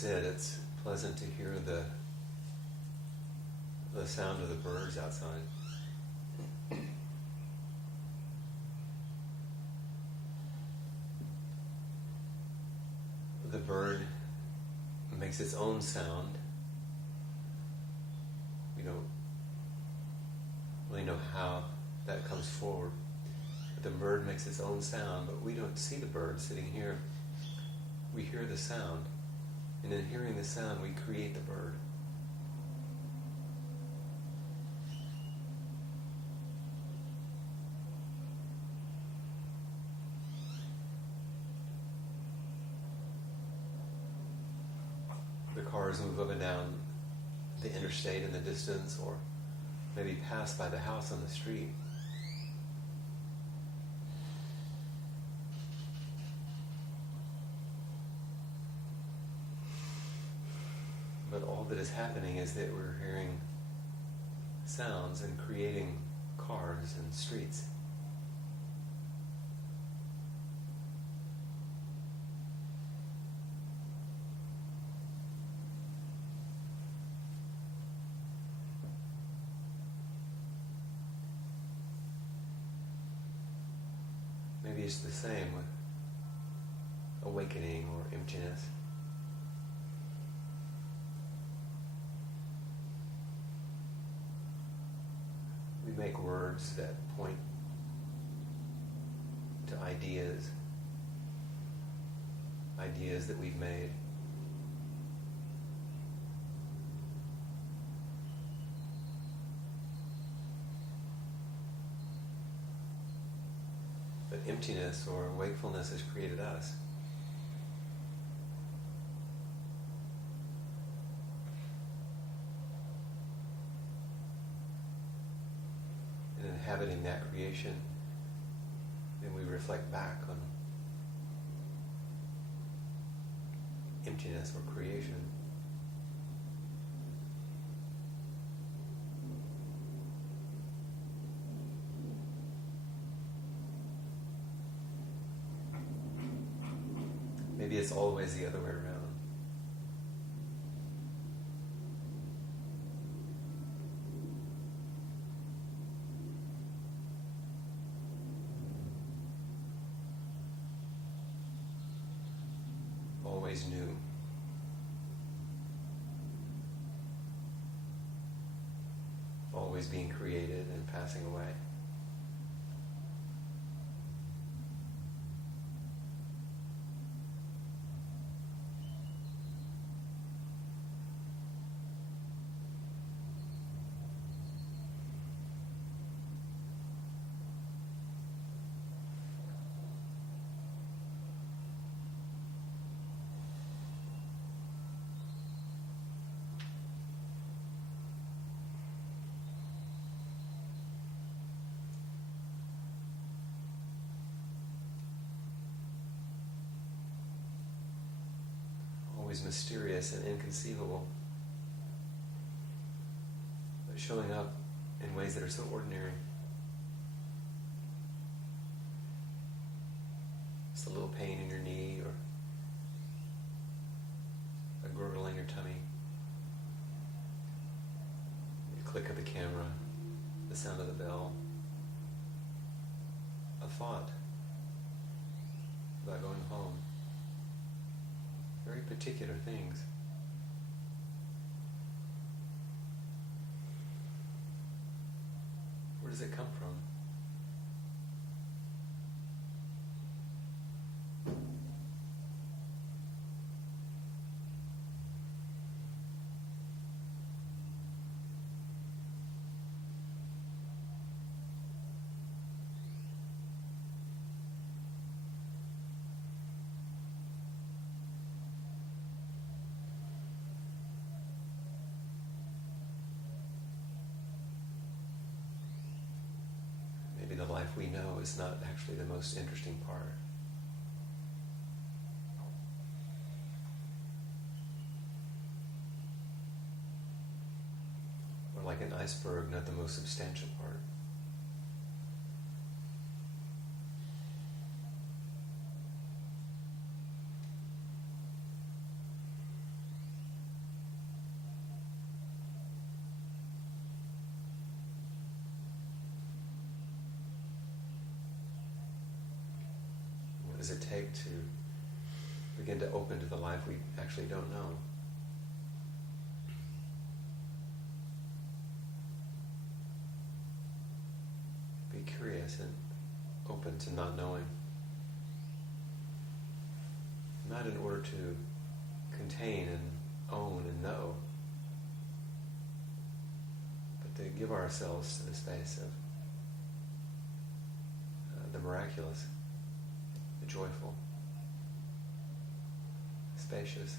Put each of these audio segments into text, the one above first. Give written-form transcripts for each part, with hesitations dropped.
sit, it's pleasant to hear the sound of the birds outside. The bird makes its own sound. We don't really know how that comes forward. But the bird makes its own sound, but we don't see the bird sitting here. We hear the sound, and in hearing the sound, we create the bird. The cars move up and down the interstate in the distance, or maybe pass by the house on the street. But all that is happening is that we're hearing sounds and creating cars and streets. Maybe it's the same with awakening or emptiness. We make words that point to ideas that we've made. But emptiness or wakefulness has created us. And inhabiting that creation, then we reflect back on emptiness or creation. Maybe it's always the other way around. Always new. Always being created and passing away. Always mysterious and inconceivable, but showing up in ways that are so ordinary. Just a little pain in your knee, or a gurgle in your tummy, the click of the camera, the sound of the bell, a thought about going home. Very particular things. Where does it come from? The life we know is not actually the most interesting part. Or like an iceberg, not the most substantial part. does it take to begin to open to the life we actually don't know? Be curious and open to not knowing. Not in order to contain and own and know, but to give ourselves to the space of the miraculous, the joyful, spacious.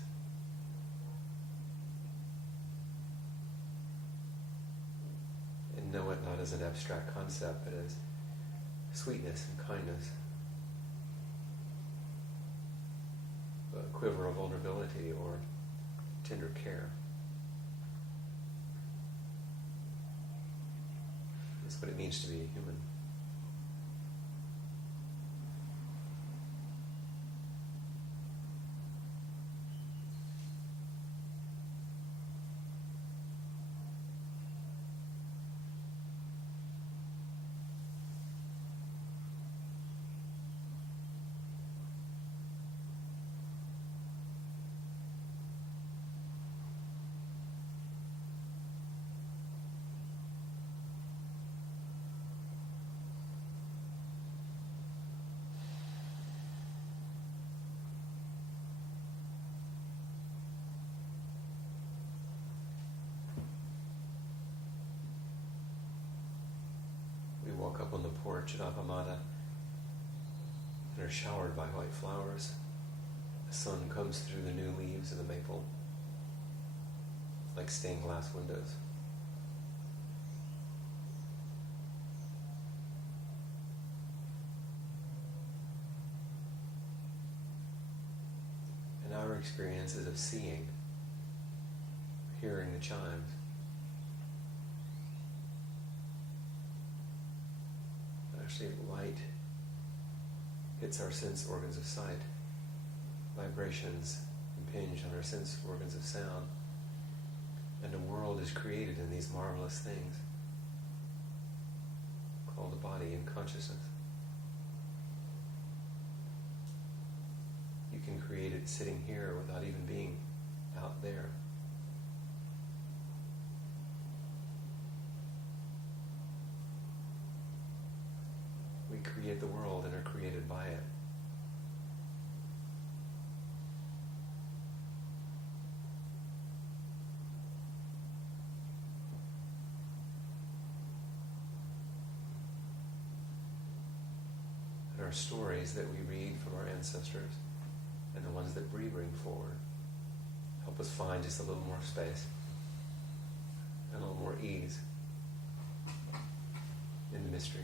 And know it not as an abstract concept, but as sweetness and kindness, a quiver of vulnerability or tender care. That's what it means to be human. Walk up on the porch at Appamada and are showered by white flowers. The sun comes through the new leaves of the maple like stained glass windows. And our experiences of seeing, hearing the chimes, light hits our sense organs of sight. Vibrations impinge on our sense organs of sound. And a world is created in these marvelous things called a body and consciousness. You can create it sitting here without even being out there. We create the world and are created by it. And our stories that we read from our ancestors and the ones that we bring forward help us find just a little more space and a little more ease in the mystery.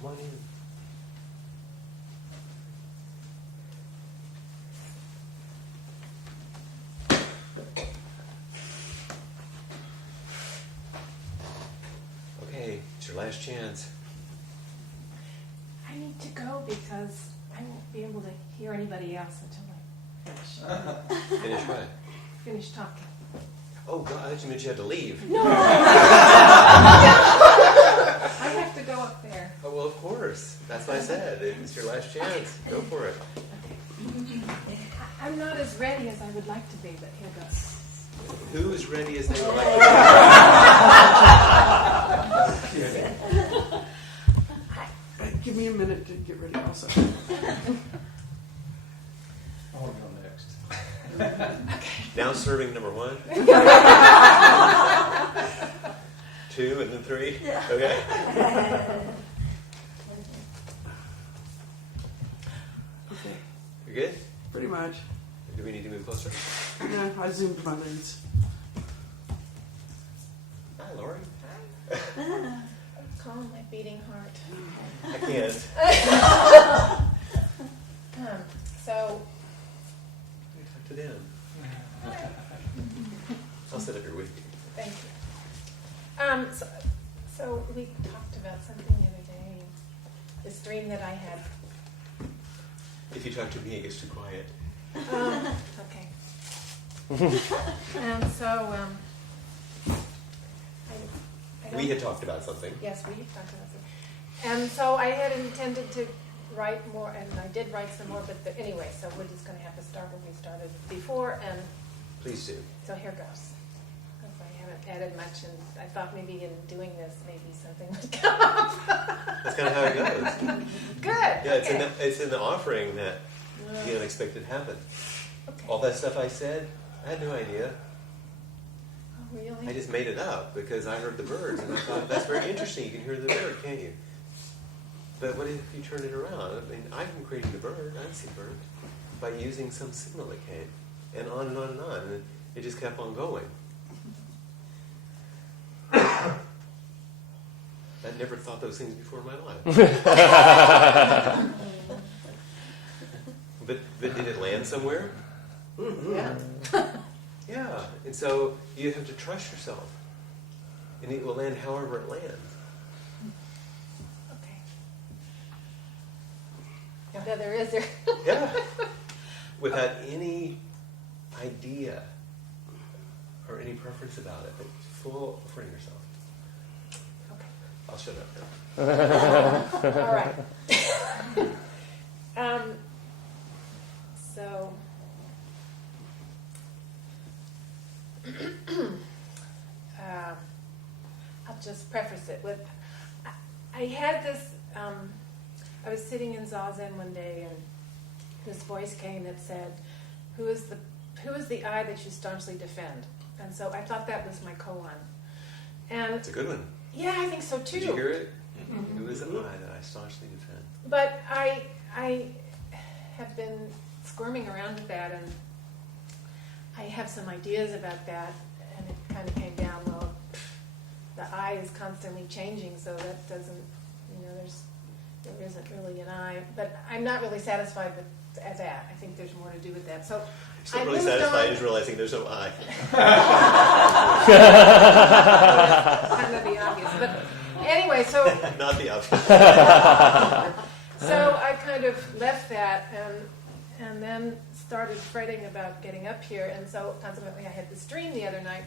Come on in. Okay, it's your last chance. I need to go because I won't be able to hear anybody else until I finish. Finish what? Finish talking. Oh God, I thought you meant you had to leave. No! I said. It's your last chance. Go for it. I'm not as ready as I would like to be, but here goes. Who is ready as they would like to be? Give me a minute to get ready also. I'll go next. Now serving number 1. 2 and then 3. Yeah. Okay. Okay, You good? pretty much. Do we need to move closer? Yeah, I zoomed my leads. Hi, Lori. Calm my beating heart. I can't. So, You talk to them. I'll sit up here with you. thank you. So we talked about something the other day. This dream that I had. If you talk to me, it gets too quiet. Okay. And so, I don't. We had talked about something. Yes, we talked about it. And so I had intended to write more, and I did write some more, but anyway, so we're just going to have to start where we started before, and Please do. so here goes. Because I haven't added much, and I thought maybe in doing this, maybe something would come up. That's kind of how it goes. Good. Yeah, okay. it's in the offering that the unexpected happened. Okay. All that stuff I said, I had no idea. Oh, really? I just made it up because I heard the birds, and I thought, that's very interesting. You can hear the bird, can't you? But what if you turn it around? I mean, I'm creating the bird. I see the bird by using some signal that came, and on and on and on, and it just kept on going. I'd never thought those things before in my life. But did it land somewhere? Yeah. Yeah. And so you have to trust yourself, and it will land however it lands. Okay. Yeah, there is there. Yeah. Without any idea or any preference about it, but full freeing yourself. Okay. I'll shut up now. All right. So, I'll just preface it with, I had this, I was sitting in Zazen one day, and this voice came that said, who is the I that you staunchly defend? And so I thought that was my koan. And It's a good one. yeah, I think so too. Did you hear it? Who is it I that I staunchly defend? But I have been squirming around with that, and I have some ideas about that, and it kind of came down, well, the I is constantly changing, so that doesn't, there isn't really an I, but I'm not really satisfied with that. I think there's more to do with that. So It's not I really moved satisfied on. is realizing there's no I. That's kind of the obvious, but anyway, so Not the obvious. So I kind of left that and then started fretting about getting up here. And so consequently I had this dream the other night.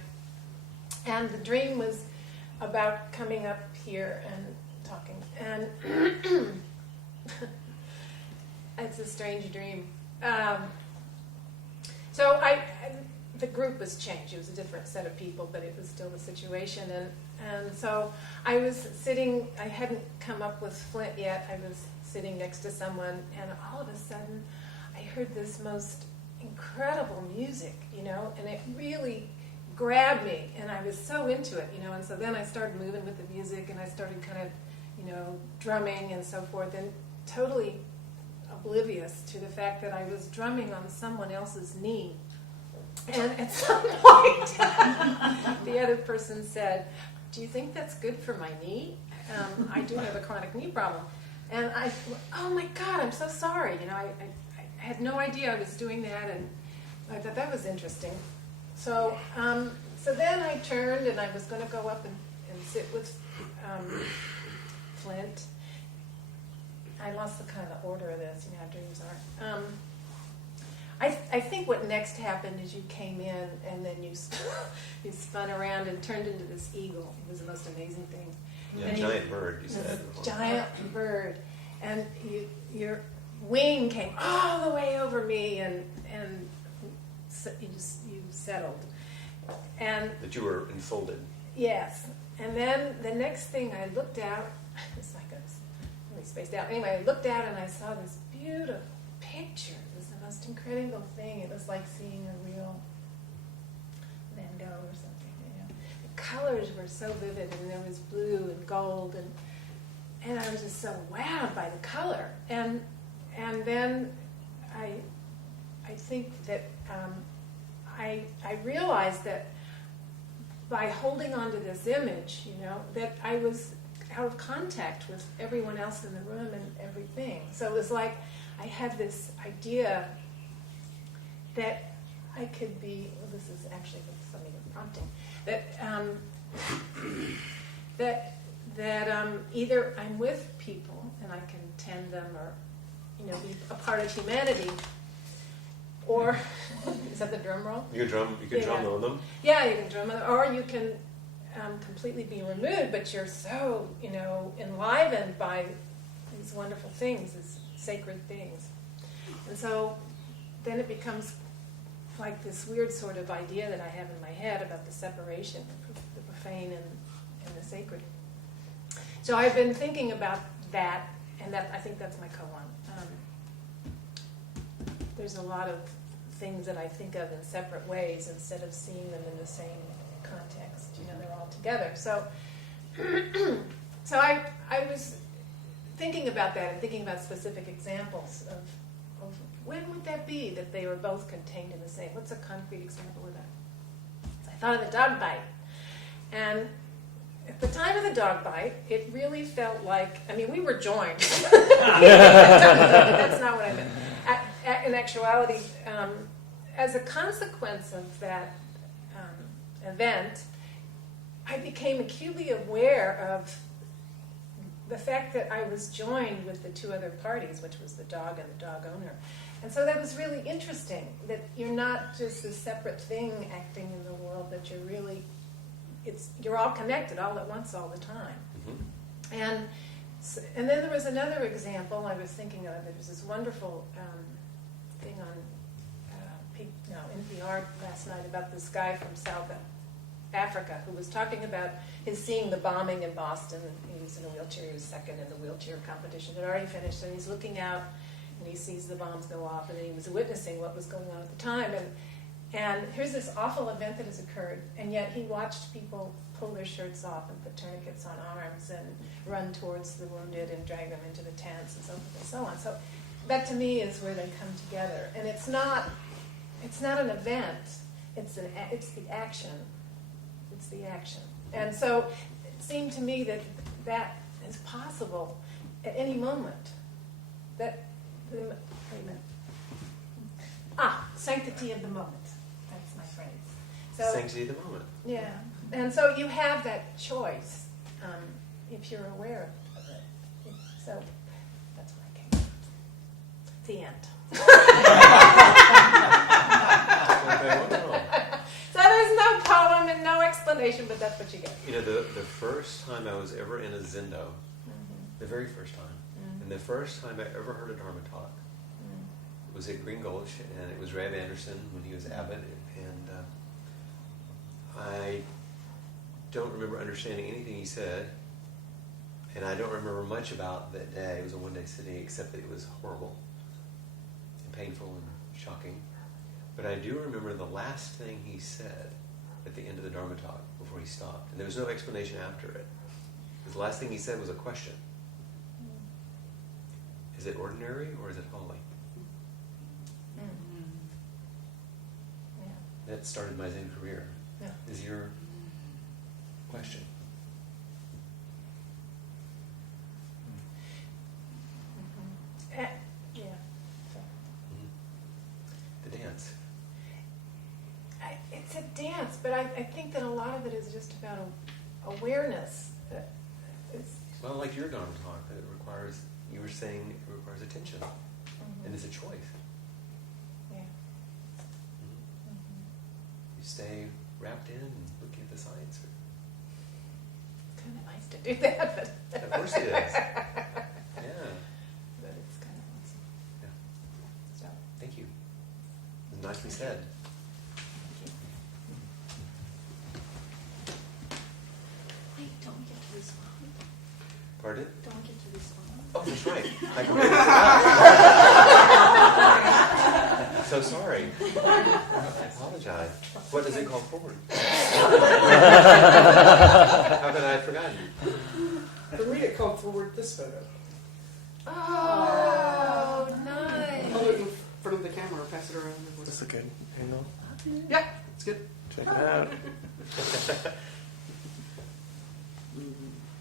And the dream was about coming up here and talking. And it's a strange dream. So the group was changed. It was a different set of people, but it was still the situation. And so I was sitting, I hadn't come up with Flint yet. I was sitting next to someone, and all of a sudden I heard this most incredible music, and it really grabbed me, and I was so into it, and so then I started moving with the music, and I started kind of, drumming and so forth, and totally oblivious to the fact that I was drumming on someone else's knee. And at some point, the other person said, "Do you think that's good for my knee? I do have a chronic knee problem." And oh my God, I'm so sorry. I had no idea I was doing that, and I thought that was interesting. So then I turned, and I was going to go up and sit with Flint. I lost the kind of order of this, how dreams are. I think what next happened is you came in, and then you spun around and turned into this eagle. It was the most amazing thing. Yeah, And giant bird, you this said. giant bird. and your wing came all the way over me, and you settled. And That you were enfolded. yes, and then the next thing I looked out, it's like I was really spaced out. Anyway, I looked out and I saw this beautiful picture. It was the most incredible thing. It was like seeing a real Van Gogh or something. The colors were so vivid, and there was blue and gold, and I was just so wowed by the color. And then I think that I realized that by holding on to this image, that I was out of contact with everyone else in the room and everything. So it was like I had this idea that I could be, well, this is actually something of prompting, that either I'm with people and I can tend them or, be a part of humanity, or, is that the drum roll? You can drum on them. Yeah, you can drum on them, or you can completely be removed, but you're so, enlivened by these wonderful things, these sacred things. And so then it becomes like this weird sort of idea that I have in my head about the separation of the profane and the sacred. So I've been thinking about that, and I think that's my koan. There's a lot of things that I think of in separate ways instead of seeing them in the same context. They're all together. So, so I was thinking about that and thinking about specific examples of when would that be that they were both contained in the same. What's a concrete example of that? So I thought of the dog bite, and at the time of the dog bite, it really felt like, we were joined. That's not what I meant. In actuality, as a consequence of that event, I became acutely aware of the fact that I was joined with the two other parties, which was the dog and the dog owner. And so that was really interesting, that you're not just a separate thing acting in the world, that you're really, you're all connected all at once all the time. Mm-hmm. And then there was another example I was thinking of. There was this wonderful thing on NPR last night about this guy from South Africa who was talking about his seeing the bombing in Boston. He was in a wheelchair. He was second in the wheelchair competition. It had already finished, and he's looking out, and he sees the bombs go off, and he was witnessing what was going on at the time. And here's this awful event that has occurred, and yet he watched people pull their shirts off and put tourniquets on arms and run towards the wounded and drag them into the tents and so forth and so on. So that to me is where they come together. And it's not an event, it's the action. It's the action. And so it seemed to me that is possible at any moment. Sanctity of the moment. That's my phrase. So, Sanctity of the moment. yeah. And so you have that choice if you're aware of it. So that's where I came from. The end. So there's no poem and no explanation, but that's what you get. The first time I was ever in a zendo, the very first time, and the first time I ever heard a Dharma talk was at Green Gulch, and it was Rab Anderson when he was abbot, and I don't remember understanding anything he said, and I don't remember much about that day. It was a one-day sitting, except that it was horrible and painful and shocking. But I do remember the last thing he said at the end of the Dharma talk before he stopped, and there was no explanation after it. The last thing he said was a question. Is it ordinary or is it holy? Yeah. That started my Zen career. Yeah. Is your question. Yeah. The dance. It's a dance, but I think that a lot of it is just about awareness. Well, like your Dharma talk, that it requires, you were saying it requires attention. And it's a choice. Yeah. You stay wrapped in and looking at the sights. It's kind of nice to do that, but Of course it is. Yeah. Pardon? Don't get to respond. Oh, that's right. I completely forgot. So sorry. I apologize. What does it call forward? How could I have forgotten? For me, it called forward this photo. Oh, Hold nice. it in front of the camera, pass it around. That's a good angle. Yeah, it's good. Check it out.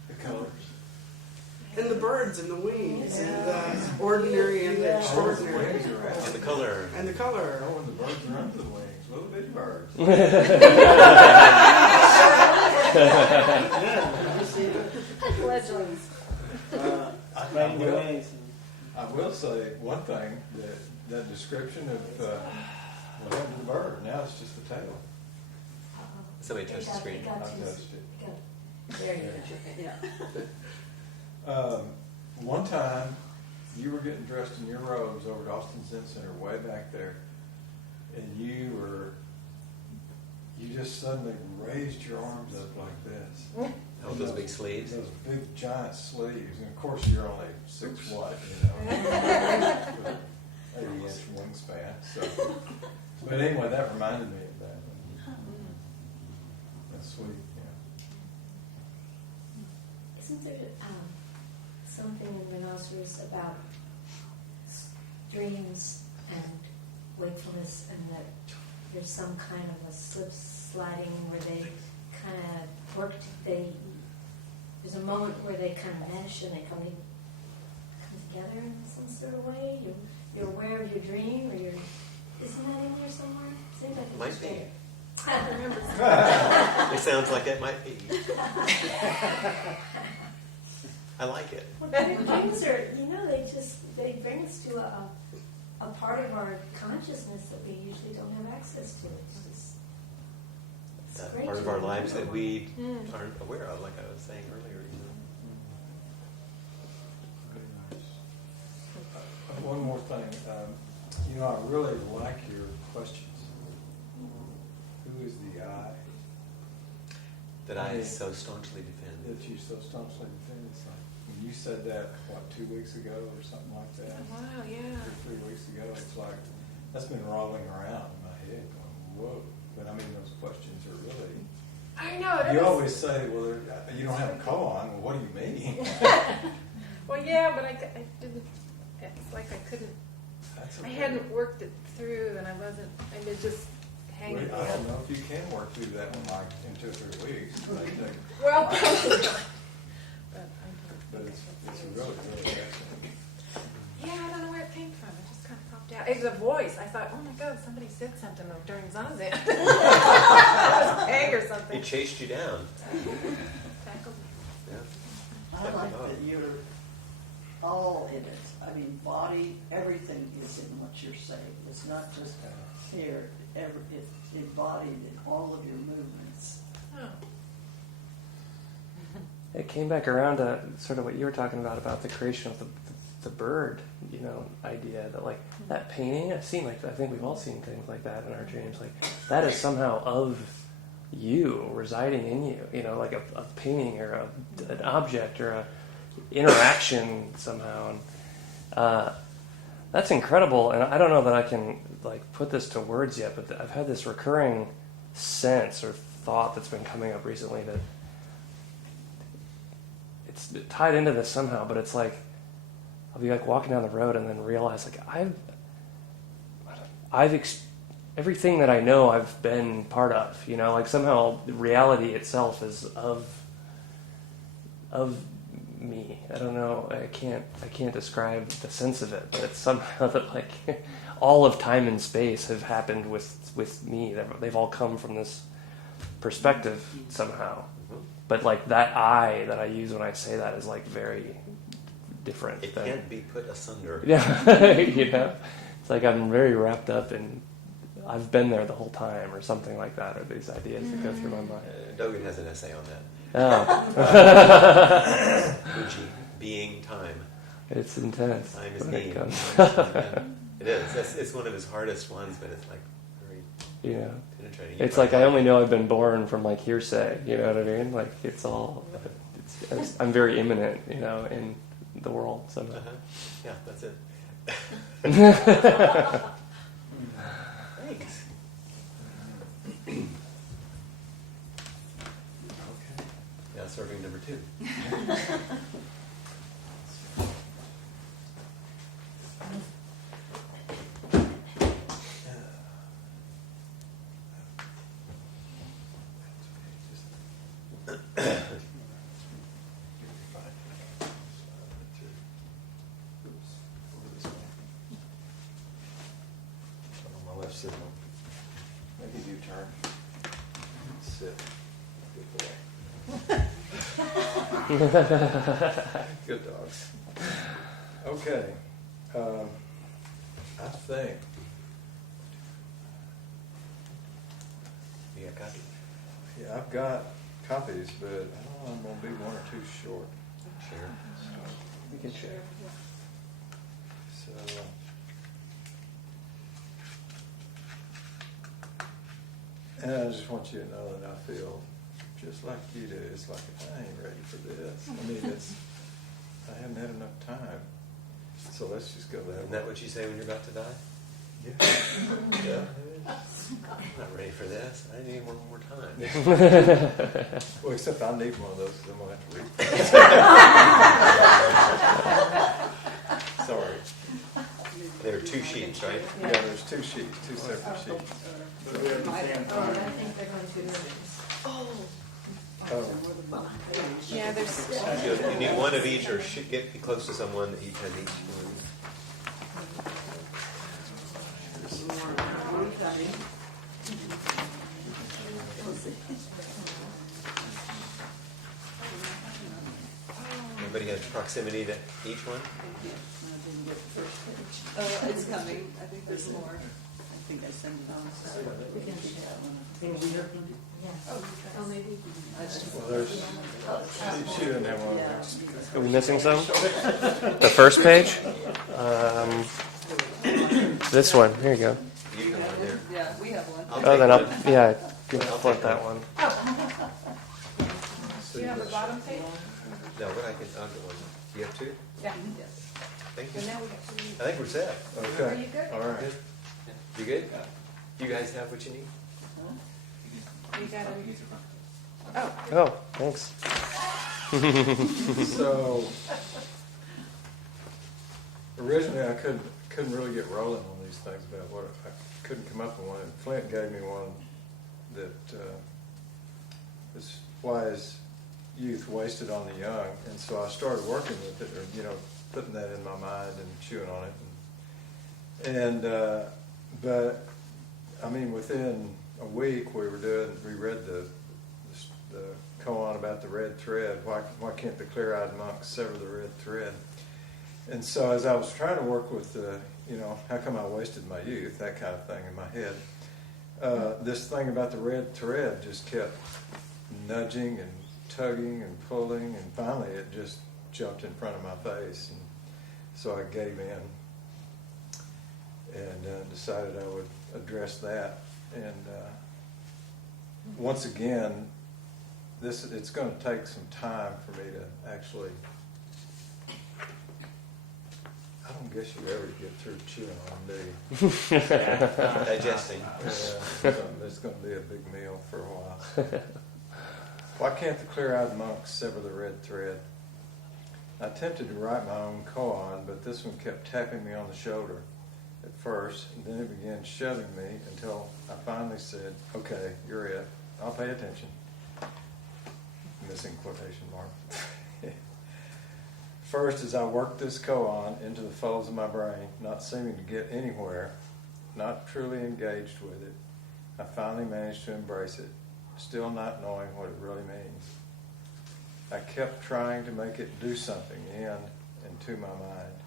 The colors. And the birds and the wings and the ordinary and the Oh, the extraordinary. wings are out. And the color. And the color. Oh, and the birds are under the wings. Little bitty birds. Fledglings. I will say one thing, that description of what happened to the bird. Now it's just the tail. Somebody touched the screen. I touched it. There you go. One time, you were getting dressed in your robes over at Austin Zen Center, way back there, and you just suddenly raised your arms up like this. Oh, those big sleeves. Those big giant sleeves, and of course you're only 6'1", 80-inch wingspan. So, but anyway, that reminded me of that. That's sweet. Isn't there something in Rhinoceros about dreams and wakefulness, and that there's some kind of a slip-sliding where they kind of there's a moment where they kind of mesh and they come together in some sort of way? You're aware of your dream, or isn't that in there somewhere? Seems like Might be. I remember. It sounds like it might be. I like it. Dreams are, they bring us to a part of our consciousness that we usually don't have access to. It's That great part of to our remember lives that one. we aren't aware of, like I was saying earlier. Very nice. One more thing. I really like your questions. Who is the I That I so staunchly defend. that you so staunchly defend? It's like, when you said that, 2 weeks ago or something like that? Wow, yeah. 2 or 3 weeks ago, it's like, that's been rolling around in my head going, whoa. But I mean, those questions are really... I know. That You was, always say, well, you don't have a koan. Well, what do you mean? well, yeah, but I didn't. It's like I couldn't. That's I okay. hadn't worked it through, and I wasn't. I was just hanging. I don't know if you can work through that one like in 2 or 3 weeks. Well, but But it's really, really excellent. yeah, I don't know where it came from. It just kind of popped out. It was a voice. I thought, oh my God, somebody said something during Zazen. It was Peg or something. It chased you down. Tackled me. Yeah. I like that you're all in it. I mean, body, everything is in what you're saying. It's not just here. It's embodied in all of your movements. Oh. It came back around to sort of what you were talking about the creation of the bird, idea that like that painting. I think we've all seen things like that in our dreams. Like that is somehow of you, residing in you. Like a painting or an object or a interaction somehow. And that's incredible. And I don't know that I can like put this to words yet, but I've had this recurring sense or thought that's been coming up recently that it's tied into this somehow, but it's like I'll be like walking down the road and then realize like everything that I know I've been part of, like somehow reality itself is of me. I don't know. I can't describe the sense of it, but it's somehow that like all of time and space have happened with me. They've all come from this perspective somehow. But like that I that I use when I say that is like very different. It can't be put asunder. Yeah, it's like I'm very wrapped up in. I've been there the whole time, or something like that, or these ideas that go through my mind. Dogen has an essay on that. Oh, Uchi, being time. it's intense. Time is when it being. comes. Yeah, it is. It's one of his hardest ones, but it's like very It's penetrating. like I only know I've been born from like hearsay. You know what I mean? Like it's I'm very imminent, in the world somehow. Yeah, that's it. Thanks. Okay. Now serving number 2. On my left signal. Maybe you turn. Sit. Good boy. Good dogs. Okay. I think. You got copy? Yeah, I've got copies, but I don't know, I'm going to be 1 or 2 short. Sure. We can share. So, and I just want you to know that I feel just like you do. It's like, I ain't ready for this. I mean, I haven't had enough time. So let's just go that Isn't way. that what you say when you're about to die? Yeah. Yeah. I'm not ready for this. I need one more time. Well, except I need one of those because I'm going to have to read. Sorry. There are 2 sheets, right? Yeah, there's 2 sheets, 2 separate sheets. I think they're going to be Oh. Yeah, there's. You need one of each, or get close to someone that each has each one. Some more of that one coming. Everybody has proximity to each one? Oh, it's coming. I think there's more. I think I sent it on. So we can keep that one. Oh, maybe. Well, there's, she didn't have one of those. Are we missing some? The first page? This one. Here you go. You have one there. Yeah, we have one. I'll Oh, take then one. you can flip that one. Do you have a bottom page? No, but I can, I'll get one. You have 2? Yeah. Yes. Thank you. So now we got 3. I think we're set. Okay. Are you good? All right. Good? You good? You guys have what you need? You got it. Oh. Oh, thanks. So originally I couldn't really get rolling on these things about what I couldn't come up with one. And Flint gave me one that is why is youth wasted on the young, and so I started working with it, or putting that in my mind and chewing on it. And but I mean, within a week we read the koan about the red thread. Why can't the clear-eyed monk sever the red thread? And so as I was trying to work with how come I wasted my youth, that kind of thing in my head, this thing about the red thread just kept nudging and tugging and pulling, and finally it just jumped in front of my face, and so I gave in and decided I would address that. And once again, it's going to take some time for me to actually. I don't guess you ever get through chewing on them, do you? Digesting. Yeah, it's going to be a big meal for a while. Why can't the clear-eyed monk sever the red thread? I attempted to write my own koan, but this one kept tapping me on the shoulder at first, and then it began shoving me until I finally said, "Okay, you're it. I'll pay attention." Missing quotation mark. First, as I worked this koan into the folds of my brain, not seeming to get anywhere, not truly engaged with it, I finally managed to embrace it, still not knowing what it really means. I kept trying to make it do something in and to my mind.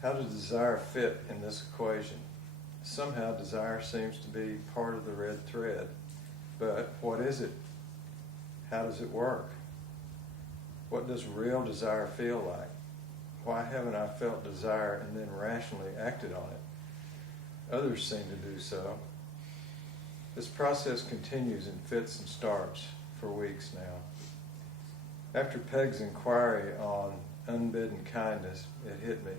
How does desire fit in this equation? Somehow desire seems to be part of the red thread, but what is it? How does it work? What does real desire feel like? Why haven't I felt desire and then rationally acted on it? Others seem to do so. This process continues in fits and starts for weeks now. After Peg's inquiry on unbidden kindness, it hit me.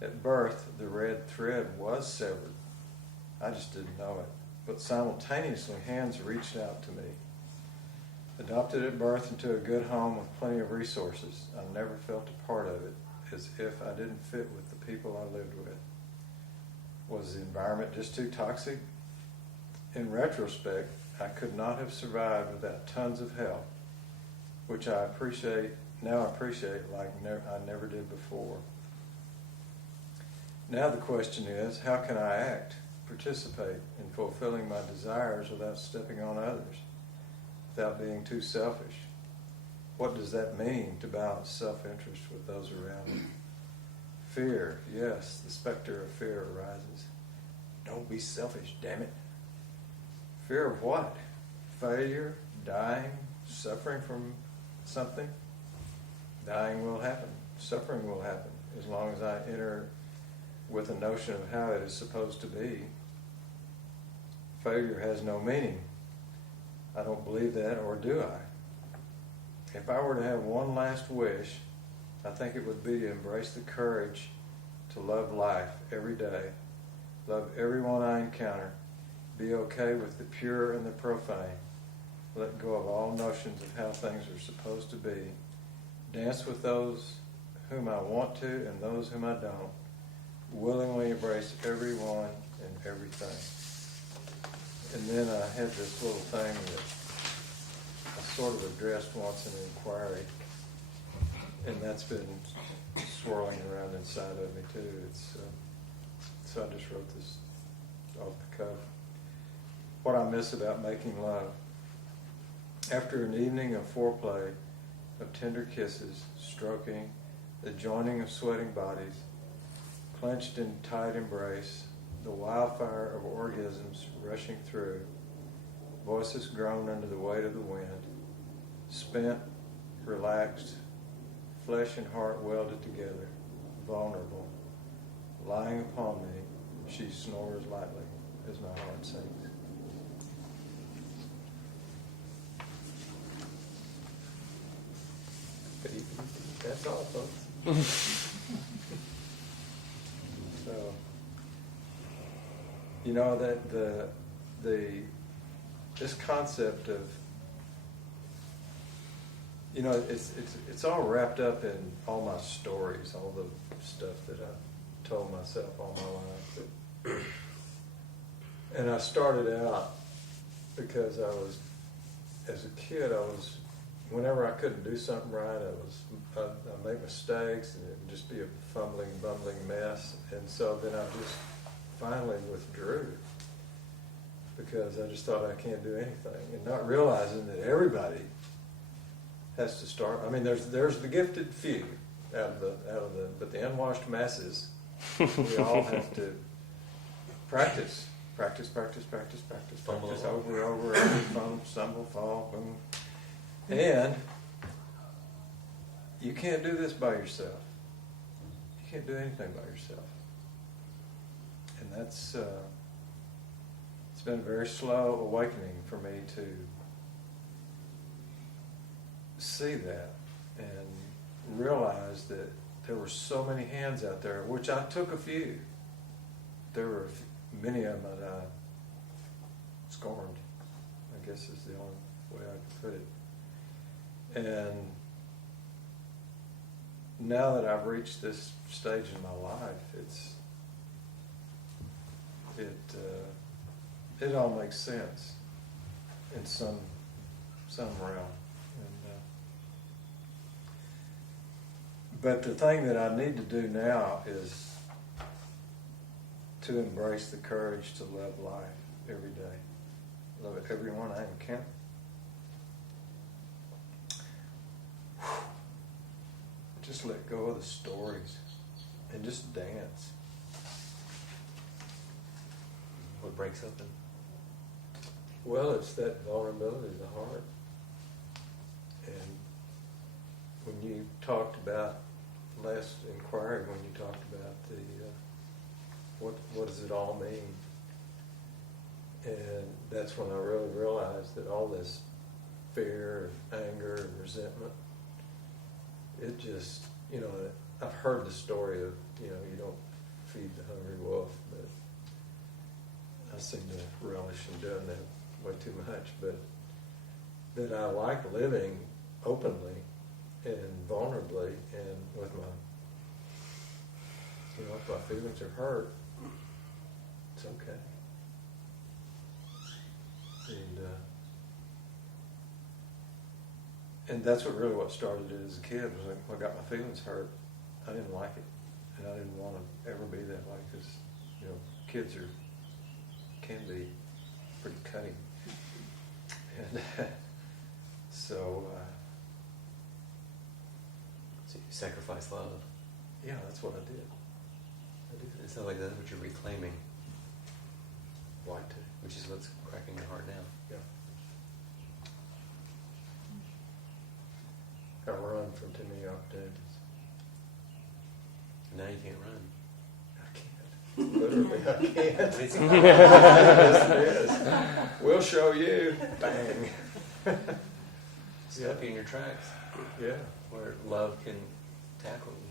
At birth, the red thread was severed. I just didn't know it. But simultaneously, hands reached out to me. Adopted at birth into a good home with plenty of resources, I never felt a part of it, as if I didn't fit with the people I lived with. Was the environment just too toxic? In retrospect, I could not have survived without tons of help, which I now appreciate like I never did before. Now the question is, how can I act, participate in fulfilling my desires without stepping on others, without being too selfish? What does that mean to balance self-interest with those around me? Fear, yes, the specter of fear arises. Don't be selfish, damn it. Fear of what? Failure, dying, suffering from something? Dying will happen. Suffering will happen as long as I enter with a notion of how it is supposed to be. Failure has no meaning. I don't believe that, or do I? If I were to have one last wish, I think it would be to embrace the courage to love life every day, love everyone I encounter, be okay with the pure and the profane, let go of all notions of how things are supposed to be, dance with those whom I want to and those whom I don't, willingly embrace everyone and everything. And then I had this little thing that I sort of addressed once in an inquiry, and that's been swirling around inside of me too. So I just wrote this off the cuff. What I miss about making love. After an evening of foreplay, of tender kisses, stroking, the joining of sweating bodies, clenched in tight embrace, the wildfire of orgasms rushing through, voices groan under the weight of the wind, spent, relaxed, flesh and heart welded together, vulnerable, lying upon me, she snores lightly as my heart sinks. That's all, folks. So, you know that this concept of, you know, it's all wrapped up in all my stories, all the stuff that I told myself all my life. And I started out because as a kid, whenever I couldn't do something right, I make mistakes, and it would just be a fumbling, bumbling mess. And so then I just finally withdrew because I just thought I can't do anything, and not realizing that everybody has to start. I mean, there's the gifted few but the unwashed masses, we all have to practice Fumble over, stumble, fall, boom. And you can't do this by yourself. You can't do anything by yourself. And that's, it's been a very slow awakening for me to see that and realize that there were so many hands out there, which I took a few. There were many of them that I scorned, I guess is the only way I could put it. And now that I've reached this stage in my life, it all makes sense in some realm. But the thing that I need to do now is to embrace the courage to love life every day, love everyone I encounter. Just let go of the stories and just dance. What breaks open? Well, it's that vulnerability of the heart. And when you talked about last inquiry, when you talked about the what does it all mean, and that's when I really realized that all this fear or anger and resentment. It just, I've heard the story of, you don't feed the hungry wolf, but I seem to relish in doing that way too much. But that I like living openly and vulnerably and with my, if my feelings are hurt, it's okay. And that's what started it as a kid, was like, when I got my feelings hurt, I didn't like it. And I didn't want to ever be that way, because, kids can be pretty cutting. And so you sacrifice love. yeah, that's what I did. It sounds like that's what you're reclaiming, Like to. which is what's cracking your heart now. Yeah. I run from too many opportunities. And now you can't run. I can't. Literally, I can't. It's Yes, it is. We'll show you. Bang. stop you in your tracks, Yeah. where love can tackle you.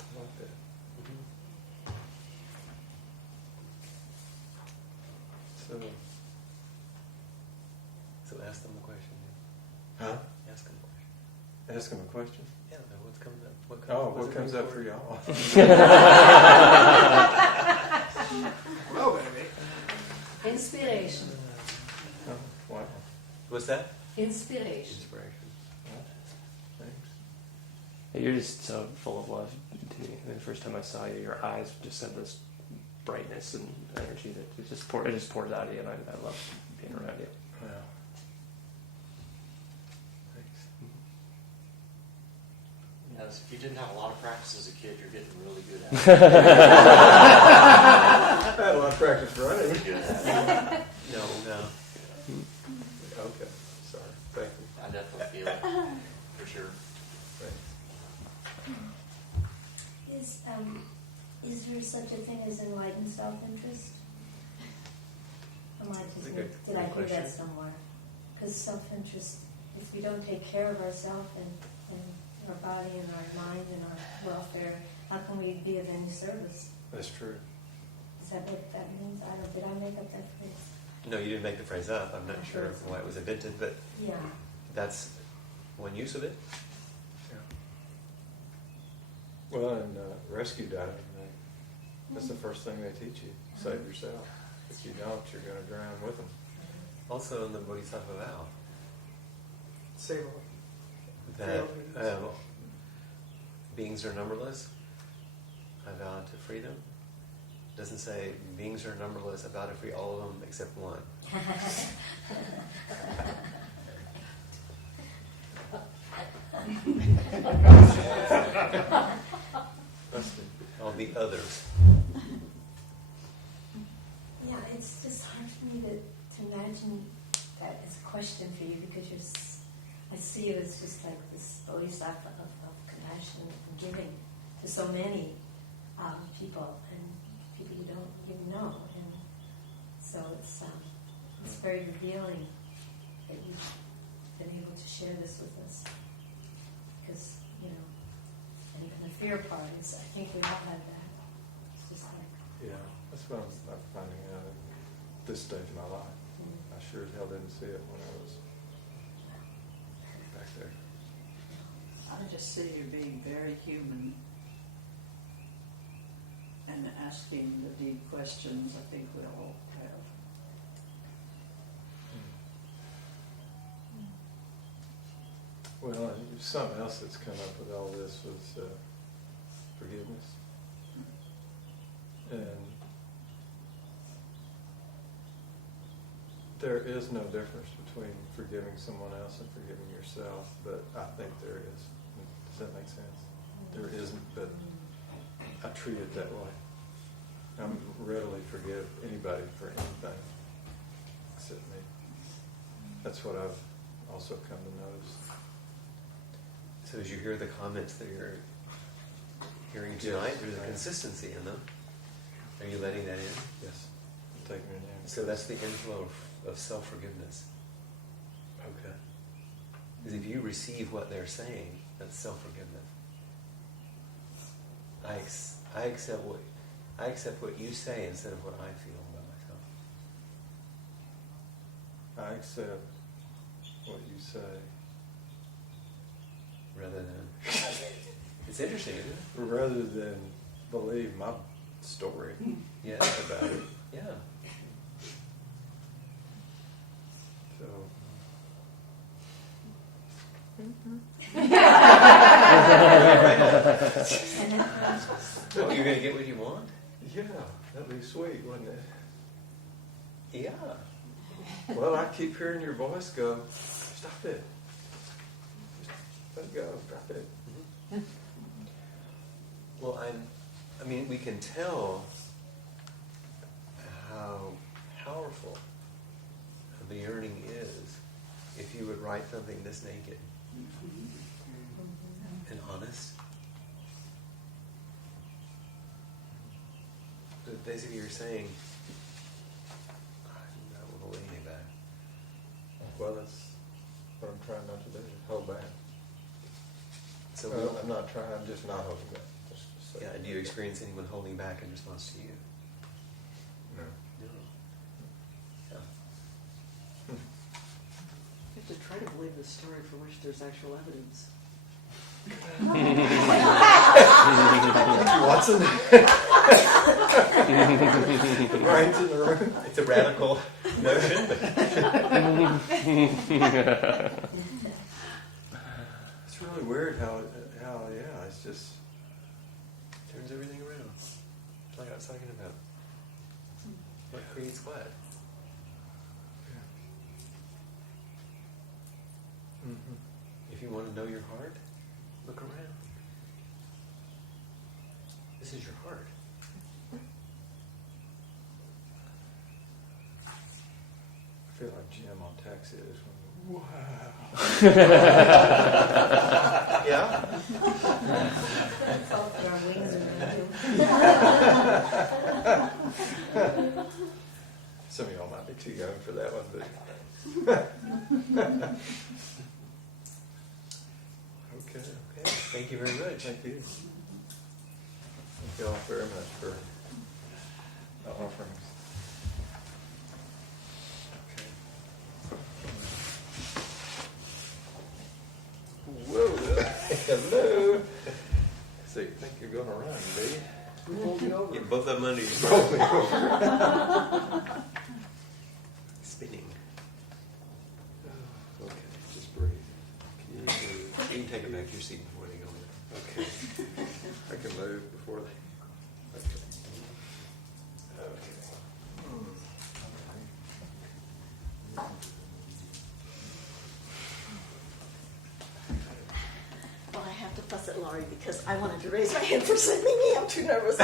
I like that. So, So ask them a question. huh? Ask them a question. Ask him a question. Yeah, what's coming up? What comes up for y'all? Well, baby. Inspiration. Oh, wow. What's that? Inspiration. Inspiration. Thanks. You're just so full of love to me. The first time I saw you, your eyes just had this brightness and energy that it just pours out of you, and I love being around you. Wow. Thanks. Yes, if you didn't have a lot of practice as a kid, you're getting really good at it. I had a lot of practice running. Really good at it. No. Okay. Sorry. Thank you. I definitely feel it, for sure. Thanks. Is there such a thing as enlightened self-interest? Did I hear that somewhere? Because self-interest, if we don't take care of ourselves and our body and our mind and our welfare, how can we be of any service? That's true. Is that what that means? Did I make up that phrase? No, you didn't make the phrase up. I'm not sure why it was invented, but Yeah. that's one use of it. Yeah. Well, in rescue diving, that's the first thing they teach you. Save yourself. If you don't, you're going to drown with them. Also in the Bodhisattva vow, Say that beings are numberless, I vow to freedom. It doesn't say beings are numberless, I vow to free all of them except one. All the others. Yeah, it's just hard for me to imagine that as a question for you, because I see you as just like this bodhisattva of compassion and giving to so many people, and people you don't even know. And so it's very revealing that you've been able to share this with us. Because, and even the fear part is, I think we all have that. It's just like, Yeah, that's what I'm finding out at this stage of my life. I sure as hell didn't see it when I was back there. I just see you being very human and asking the deep questions I think we all have. Well, something else that's come up with all this was forgiveness. And there is no difference between forgiving someone else and forgiving yourself, but I think there is. Does that make sense? There isn't, but I treat it that way. I readily forgive anybody for anything except me. That's what I've also come to notice. So as you hear the comments that you're hearing tonight, there's a consistency in them. Are you letting that in? Yes, I'm taking it in. So that's the inflow of self-forgiveness. Okay. Because if you receive what they're saying, that's self-forgiveness. I accept what you say instead of what I feel about myself. I accept what you say. Rather than... It's interesting, isn't it? Rather than believe my story Yeah. about it. Yeah. So, Well, you're going to get what you want? yeah, that'd be sweet, wouldn't it? Yeah. Well, I keep hearing your voice go, stop it. Just let it go, drop it. Well, I mean, we can tell how powerful the yearning is if you would write something this naked and honest. But basically, you're saying, I'm not holding you back. Well, that's what I'm trying not to do, hold back. So, Well, I'm not trying, I'm just not holding back. Let's just say yeah, do you experience anyone holding back in response to you? No. No. Yeah. You have to try to believe the story for which there's actual evidence. Watson? The brains in the room. It's a radical notion, but It's really weird how yeah, it's just, turns everything around. Like I was talking about. What creates what? If you want to know your heart, look around. This is your heart. I feel like Jim on Taxi is wow. Yeah? That's all that our wings are going to do. Some of y'all might be too young for that one, but okay. Okay. Thank you very much. Thank you. Thank you all very much for the offerings. Whoa! Hello. So you think you're going to run, do you? We hold you over. Get both of them under you. Spinning. Okay, just breathe. You can take it back to your seat before they go in. Okay. I can move before they. Okay. Well, I have to fuss at Laurie because I wanted to raise my hand for sending me. I'm too nervous.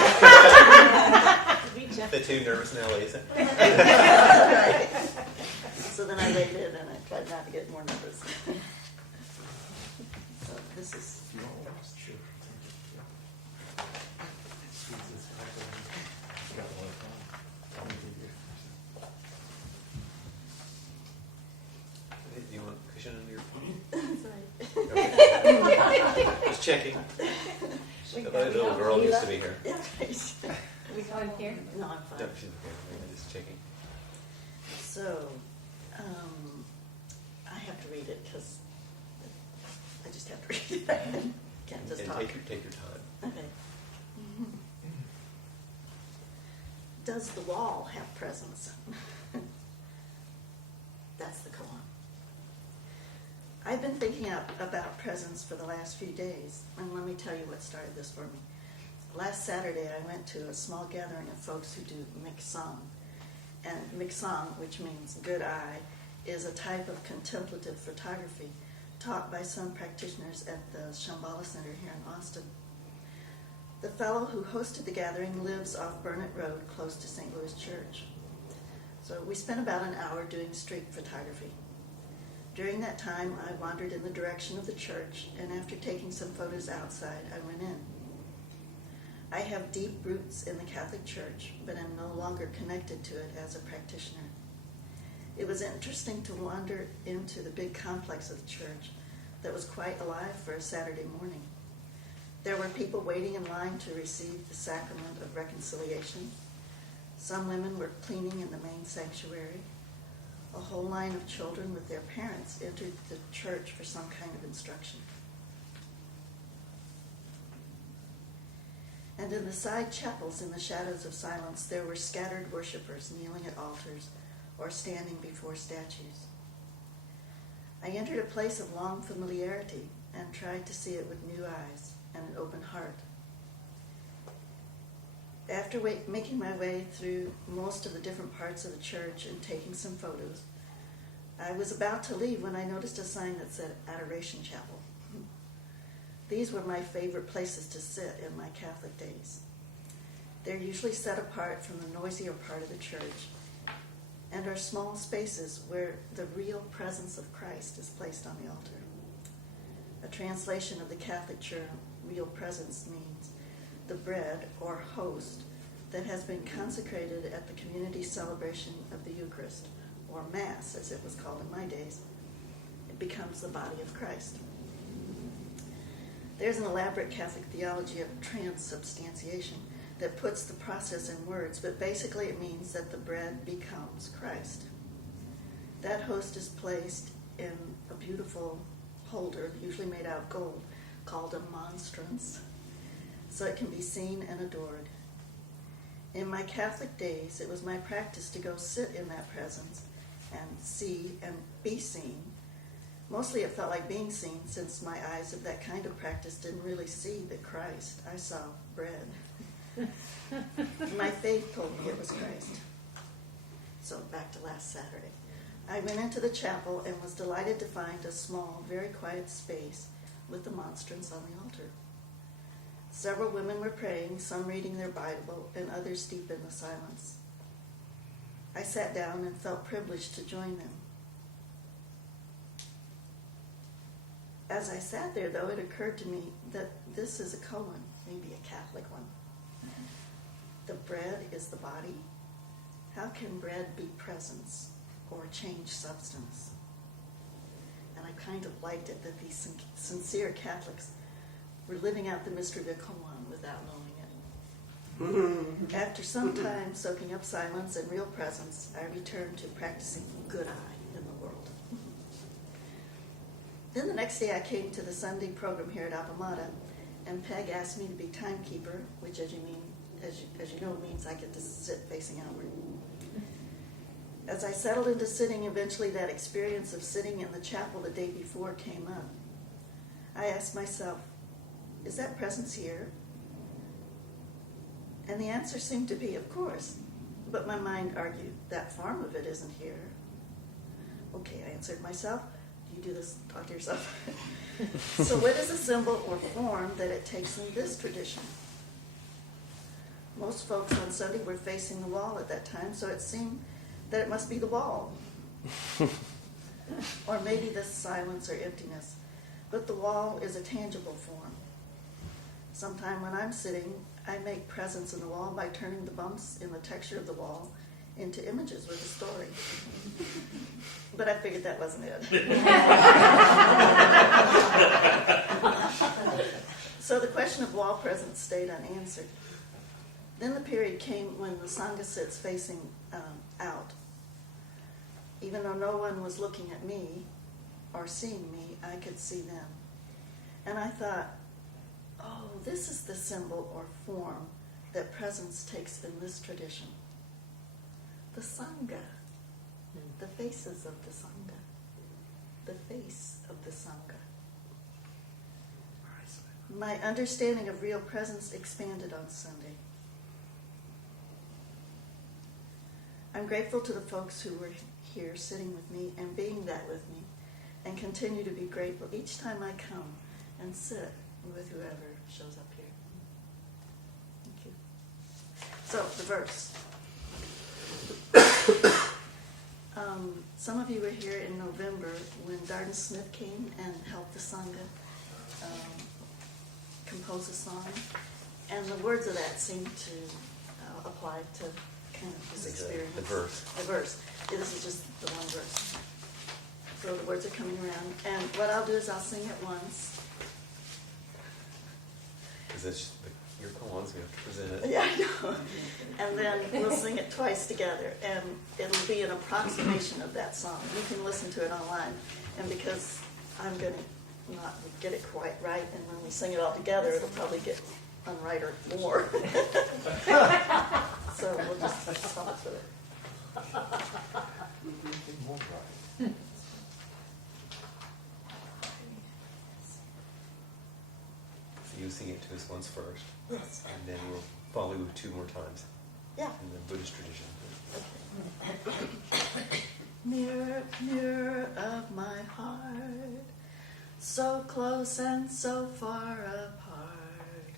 The two nervous Nellies. Right. So then I waited and I tried not to get more nervous. So this is. Do you want cushion under your feet? That's right. Just checking. The little girl needs to be here. Yeah, right. Are we going here? No, I'm No, fine. she's okay. Just checking. So, I have to read it because I just have to read it. Can't just And talk. take your time. Okay. Does the wall have presence? That's the koan. I've been thinking about presence for the last few days, and let me tell you what started this for me. Last Saturday, I went to a small gathering of folks who do miksang. And miksang, which means good eye, is a type of contemplative photography taught by some practitioners at the Shambhala Center here in Austin. The fellow who hosted the gathering lives off Burnett Road, close to St. Louis Church. So we spent about an hour doing street photography. During that time, I wandered in the direction of the church, and after taking some photos outside, I went in. I have deep roots in the Catholic Church, but am no longer connected to it as a practitioner. It was interesting to wander into the big complex of the church that was quite alive for a Saturday morning. There were people waiting in line to receive the sacrament of reconciliation. Some women were cleaning in the main sanctuary. A whole line of children with their parents entered the church for some kind of instruction. And in the side chapels, in the shadows of silence, there were scattered worshipers kneeling at altars or standing before statues. I entered a place of long familiarity and tried to see it with new eyes and an open heart. After making my way through most of the different parts of the church and taking some photos, I was about to leave when I noticed a sign that said Adoration Chapel. These were my favorite places to sit in my Catholic days. They're usually set apart from the noisier part of the church and are small spaces where the real presence of Christ is placed on the altar. A translation of the Catholic term real presence means the bread or host that has been consecrated at the community celebration of the Eucharist, or Mass as it was called in my days. It becomes the body of Christ. There's an elaborate Catholic theology of transubstantiation that puts the process in words, but basically it means that the bread becomes Christ. That host is placed in a beautiful holder, usually made out of gold, called a monstrance, so it can be seen and adored. In my Catholic days, it was my practice to go sit in that presence and see and be seen. Mostly it felt like being seen, since my eyes of that kind of practice didn't really see the Christ. I saw bread. My faith told me it was Christ. So back to last Saturday. I went into the chapel and was delighted to find a small, very quiet space with the monstrance on the altar. Several women were praying, some reading their Bible, and others deep in the silence. I sat down and felt privileged to join them. As I sat there, though, it occurred to me that this is a koan, maybe a Catholic one. The bread is the body. How can bread be presence or change substance? And I kind of liked it that these sincere Catholics were living out the mystery of the koan without knowing it. After some time soaking up silence and real presence, I returned to practicing good eye in the world. Then the next day I came to the Sunday program here at Apamata, and Peg asked me to be timekeeper, which as you know means I get to sit facing outward. As I settled into sitting, eventually that experience of sitting in the chapel the day before came up. I asked myself, is that presence here? And the answer seemed to be, of course. But my mind argued, that form of it isn't here. Okay, I answered myself. Do you do this? Talk to yourself. So what is a symbol or form that it takes in this tradition? Most folks on Sunday were facing the wall at that time, so it seemed that it must be the wall. Or maybe the silence or emptiness. But the wall is a tangible form. Sometime when I'm sitting, I make presence in the wall by turning the bumps in the texture of the wall into images with a story. But I figured that wasn't it. So the question of wall presence stayed unanswered. Then the period came when the Sangha sits facing out. Even though no one was looking at me or seeing me, I could see them. And I thought, oh, this is the symbol or form that presence takes in this tradition. The Sangha, the faces of the Sangha, the face of the Sangha. My understanding of real presence expanded on Sunday. I'm grateful to the folks who were here sitting with me and being that with me, and continue to be grateful each time I come and sit with whoever shows up here. Thank you. So, the verse. Some of you were here in November when Darden Smith came and helped the Sangha compose a song, and the words of that seem to apply to kind of this The experience. verse. The verse. Yeah, this is just the one verse. So the words are coming around, and what I'll do is I'll sing it once. Because it's your koans, we have to present it. Yeah, I know. And then we'll sing it twice together, and it'll be an approximation of that song. You can listen to it online, and because I'm going to not get it quite right, and when we sing it all together, it'll probably get unright or more. So we'll just stop with it. So you sing it to us once first, Yes. and then we'll follow you 2 more times Yeah. in the Buddhist tradition. Mirror, mirror of my heart, so close and so far apart,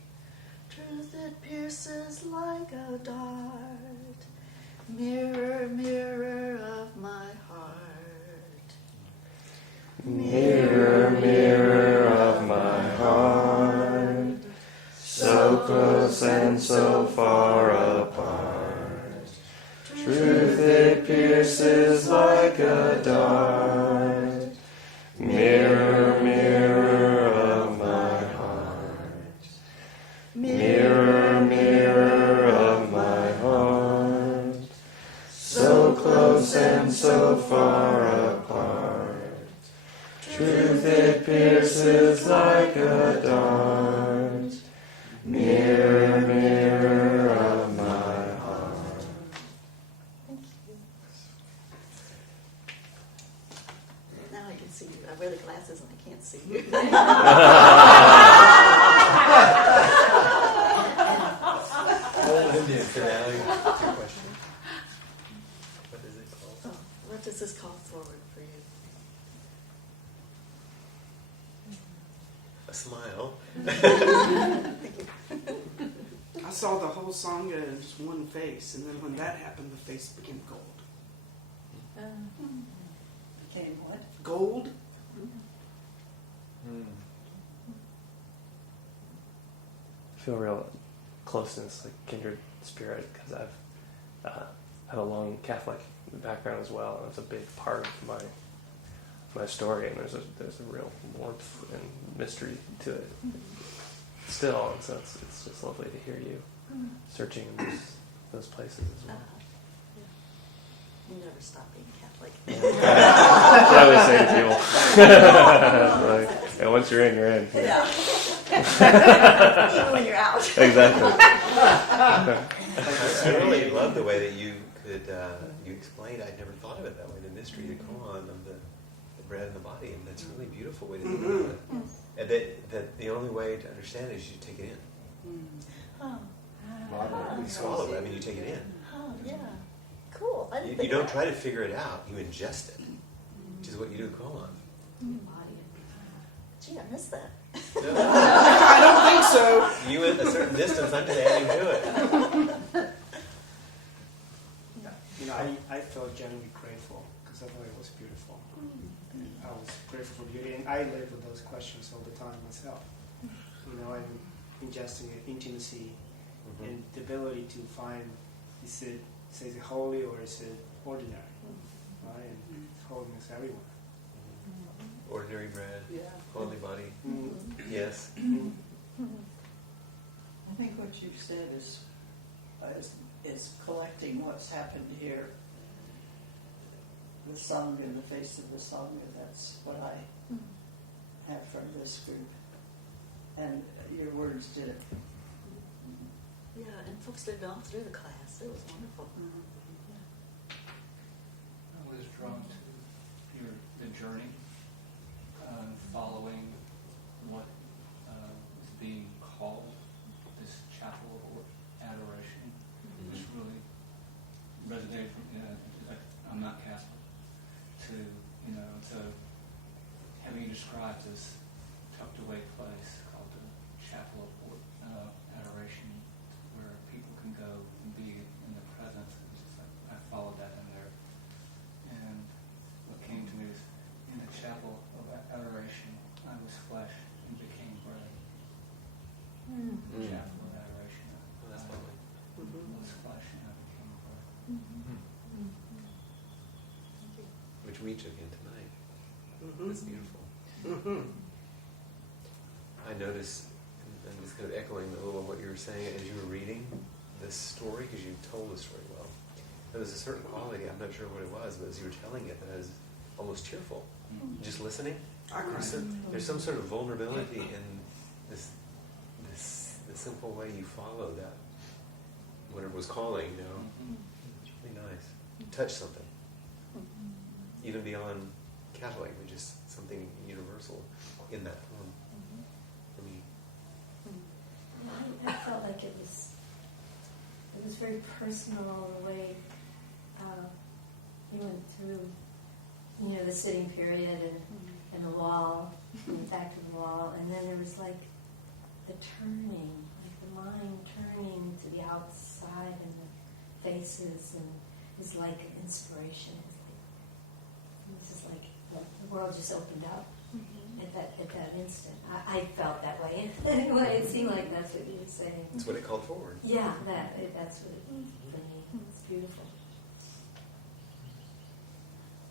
truth it pierces like a dart. Mirror, mirror of my heart. Mirror, mirror of my heart, so close and so far apart, truth it pierces like a dart. Mirror, mirror of my heart, mirror, mirror of my heart, so close and so far apart, truth it pierces like a dart. Mirror, mirror of my heart. Thank you. Now I can see you. I wear the glasses and I can't see you. Old Indian finale. What's your question? What is it called? Oh, what does this call forward for you? A smile. I saw the whole song in just one face, and then when that happened, the face became gold. Became what? Gold? I feel real closeness, like kindred spirit, because I've had a long Catholic background as well, and it's a big part of my story. And there's a real warmth and mystery to it still, and so it's just lovely to hear you searching in those places as well. You never stop being Catholic. That's what I always say to people. And once you're in, you're in. Yeah. Even when you're out. Exactly. I really love the way that you could you explained. I'd never thought of it that way. The mystery, the koan of the bread and the body, and that's a really beautiful way to think about it. And that the only way to understand it is you take it in. Oh, You swallow it. I mean, you take it in. oh yeah. Cool. I didn't You think don't of try to figure it out. You ingest it, which is what you do with koan. Gee, I missed that. I don't think so. You went a certain distance. I'm just adding to it. You know, I felt genuinely grateful because I thought it was beautiful. I was grateful for beauty, and I live with those questions all the time myself. You know, I'm ingesting it, intimacy, and the ability to find, is it holy or is it ordinary? Right? And holiness everywhere. Ordinary bread, holy body. Yes. I think what you said is collecting what's happened here. The song in the face of the song, that's what I have from this group. And your words did it. Yeah, and folks did it all through the class. It was wonderful. I was drawn to the journey, following what is being called this chapel of adoration. This really resonated from me. I'm not Catholic. To having you described this tucked away place called the chapel of adoration, where people can go and be in the presence. It's just like, I followed that in there. And what came to me is, in the chapel of adoration, I was flesh and became bread. Chapel of adoration, Well, that's lovely. I was flesh and I became bread. reach again tonight. Mm-hmm. It's beautiful. Mm-hmm. I noticed, and I'm just kind of echoing a little of what you were saying as you were reading this story, because you told the story well. There was a certain quality, I'm not sure what it was, but as you were telling it, that I was almost cheerful. Just listening. There's some sort of vulnerability in this the simple way you follow that, when it was calling, you know. It's really nice. You touch something. Even beyond cat language, just something universal in that form for me. I felt like it was very personal the way you went through, the sitting period and the wall, and the back of the wall, and then there was like the turning, like the mind turning to the outside and the faces, and it's like inspiration. It's just like the world just opened up at that instant. I felt that way. Anyway, it seemed like that's what you were saying. That's what it called forward. Yeah, that's what it means for me. It's beautiful.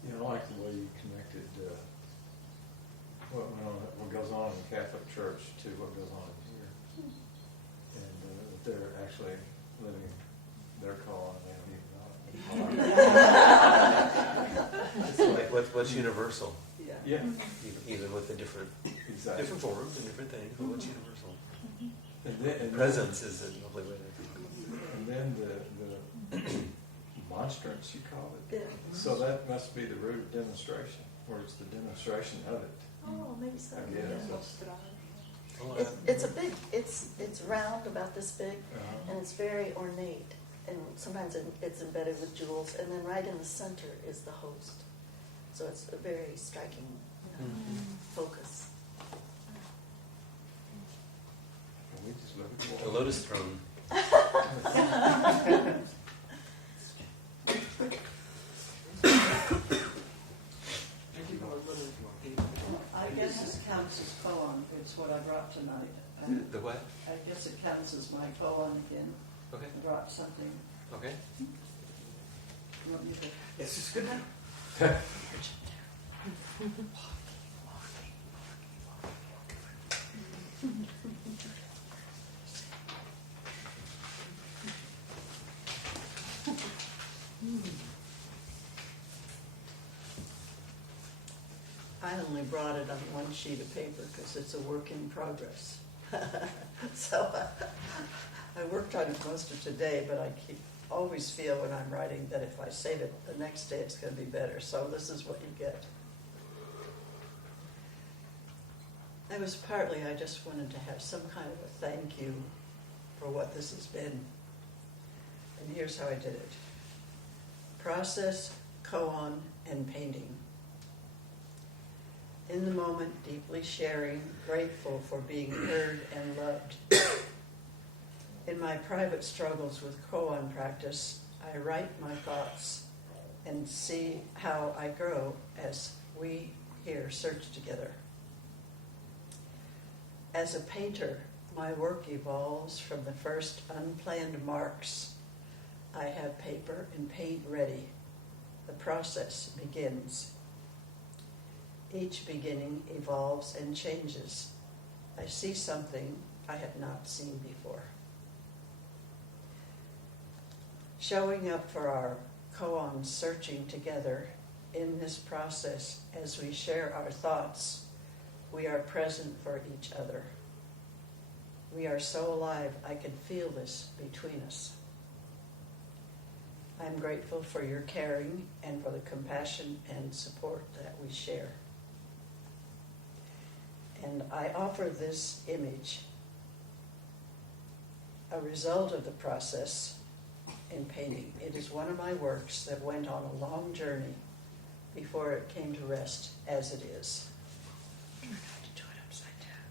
I like the way you connected what goes on in the Catholic Church to what goes on here, and that they're actually living their koan. It's like what's universal. Yeah. Even with the different forms and different things, but what's universal? And presence is a lovely way to. And then the monstrance, you call it. Yeah. So that must be the root of demonstration, or it's the demonstration of it. Oh, maybe so. I guess. It's round, about this big, and it's very ornate. And sometimes it's embedded with jewels, and then right in the center is the host. So it's a very striking focus. Can we just look at The lotus throne. I guess this counts as koan. It's what I brought tonight. The what? I guess it counts as my koan again. Okay. I brought something. Okay. You want me to? Yes, it's good now. I only brought it on one sheet of paper because it's a work in progress. So I worked on it most of today, but I always feel when I'm writing that if I save it the next day, it's going to be better. So this is what you get. I just wanted to have some kind of a thank you for what this has been. And here's how I did it. Process, koan, and painting. In the moment, deeply sharing, grateful for being heard and loved. In my private struggles with koan practice, I write my thoughts and see how I grow as we here search together. As a painter, my work evolves from the first unplanned marks. I have paper and paint ready. The process begins. Each beginning evolves and changes. I see something I had not seen before. Showing up for our koan searching together in this process as we share our thoughts, we are present for each other. We are so alive, I can feel this between us. I'm grateful for your caring and for the compassion and support that we share. And I offer this image, a result of the process in painting. It is one of my works that went on a long journey before it came to rest as it is. Try not to do it upside down.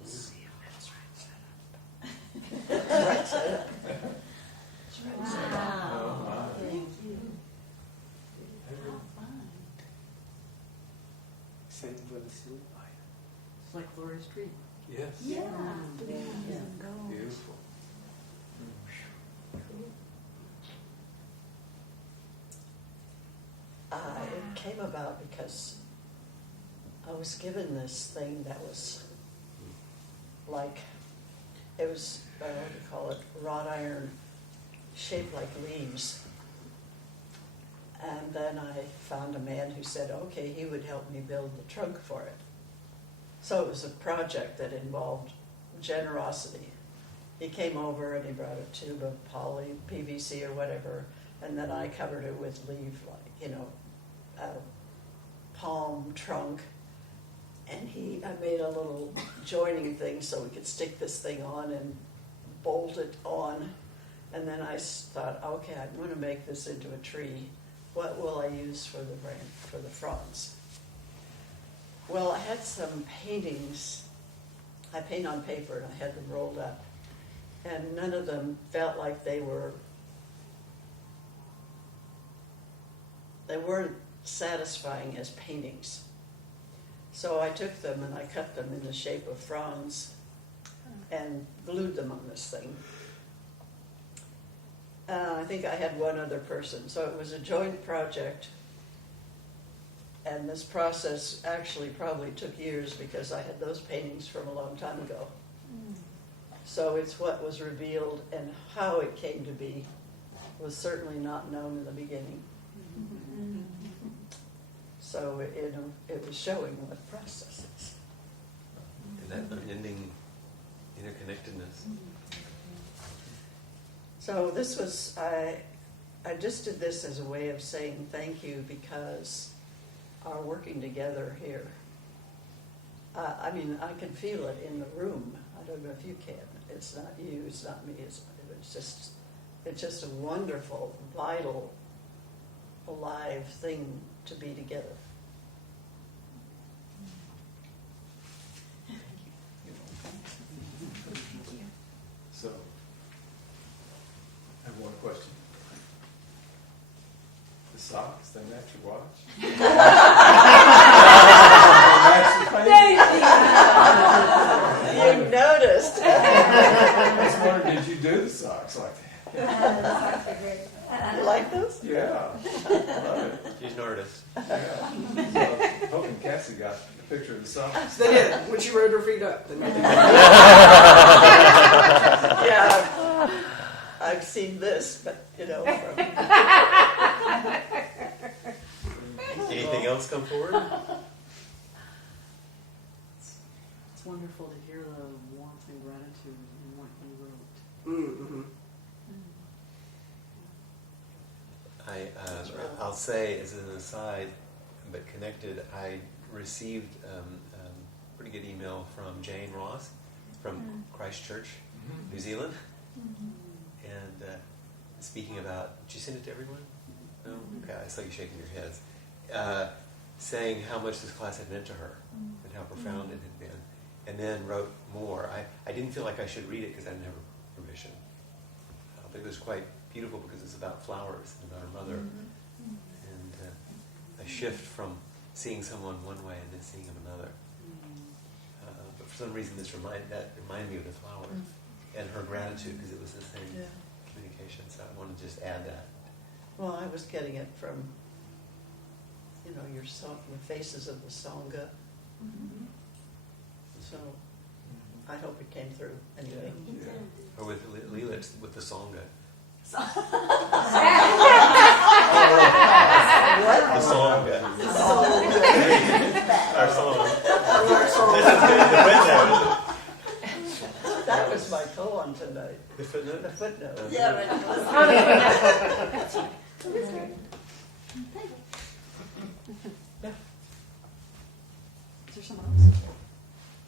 Let's see if that's right side up. Right side up. It's right side up. Wow. Thank you. How fun. Same with the silver light. It's like Gloria's Dream. Yes. Yeah. Beautiful. came about because I was given this thing that was like, it was, what do you call it, wrought iron, shaped like leaves. And then I found a man who said, okay, he would help me build the trunk for it. So it was a project that involved generosity. He came over and he brought a tube of poly, PVC or whatever, and then I covered it with leaf, like, palm trunk. And I made a little joining thing so we could stick this thing on and bolt it on. And then I thought, okay, I'm going to make this into a tree. What will I use for the fronds? Well, I had some paintings. I paint on paper, and I had them rolled up. And none of them felt like they weren't satisfying as paintings. So I took them and I cut them in the shape of fronds and glued them on this thing. I think I had one other person, so it was a joint project. And this process actually probably took years because I had those paintings from a long time ago. So it's what was revealed, and how it came to be was certainly not known in the beginning. So it was showing what the process is. And that unending interconnectedness. So this was, I just did this as a way of saying thank you because our working together here, I mean, I can feel it in the room. I don't know if you can. It's not you, it's not me. It's just a wonderful, vital, alive thing to be together. So, I have one question. The socks, they match your watch? You noticed. I was wondering, did you do the socks like that? You like those? Yeah. Love it. She's an artist. Yeah. So, hoping Cassie got a picture of the socks. They did. When she rode her feet up, they made it. Yeah, I've seen this, but from Anything else come forward? It's wonderful to hear the warmth and gratitude in what you wrote. Mm-hmm. I'll say, as an aside, but connected, I received a pretty good email from Jane Ross from Christchurch, New Zealand. And speaking about, did you send it to everyone? No? Okay, I saw you shaking your heads. Saying how much this class had meant to her and how profound it had been. And then wrote more. I didn't feel like I should read it because I didn't have her permission. But it was quite beautiful because it's about flowers and about her mother. And a shift from seeing someone one way and then seeing him another. But for some reason that reminded me of the flowers and her gratitude because it was the same communication. So I want to just add that. Well, I was getting it from, your song, the faces of the Sangha. So I hope it came through anyway. Or with Leela, it's with the Sangha. What? The Sangha. Our song. That was my koan tonight. The footnote? The footnote. Yeah, right. Is there someone else?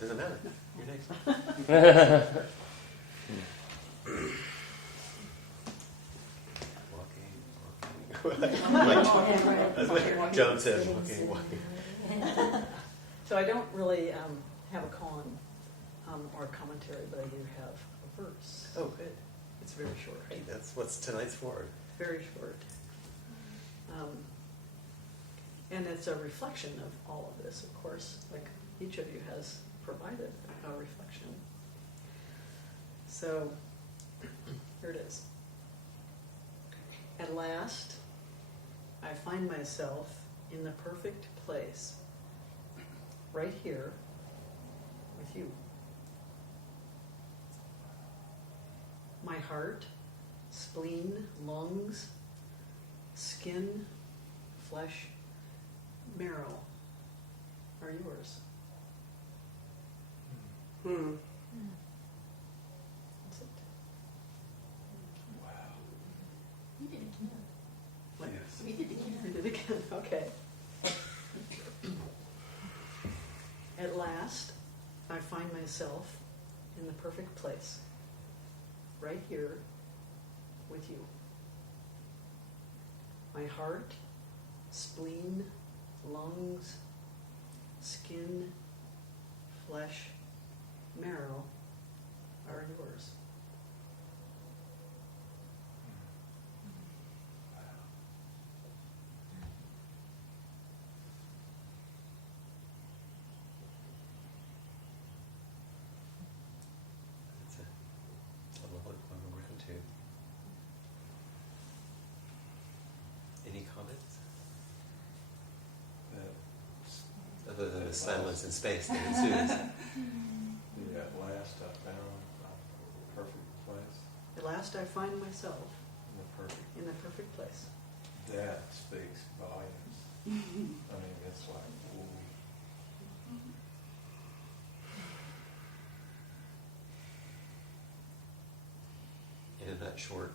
Doesn't matter. You're next. Like John said, walking. So I don't really have a koan or commentary, but I do have a verse. Oh, good. It's very short. Hey, that's what's tonight's for. Very short. And it's a reflection of all of this, of course. Like each of you has provided a reflection. So here it is. At last, I find myself in the perfect place, right here, with you. My heart, spleen, lungs, skin, flesh, marrow are yours. Hmm. That's it. You did it again. What? Yes. We did it again. I did it again. Okay. At last, I find myself in the perfect place, right here with you. My heart, spleen, lungs, skin, flesh, marrow are yours. That's it. I love it. I'm around too. Any comments? Other than the silence and space that ensues. The at last I found my perfect place. At last, I find myself In the perfect. in the perfect place. That speaks volumes. I mean, it's like, ooh. And in that short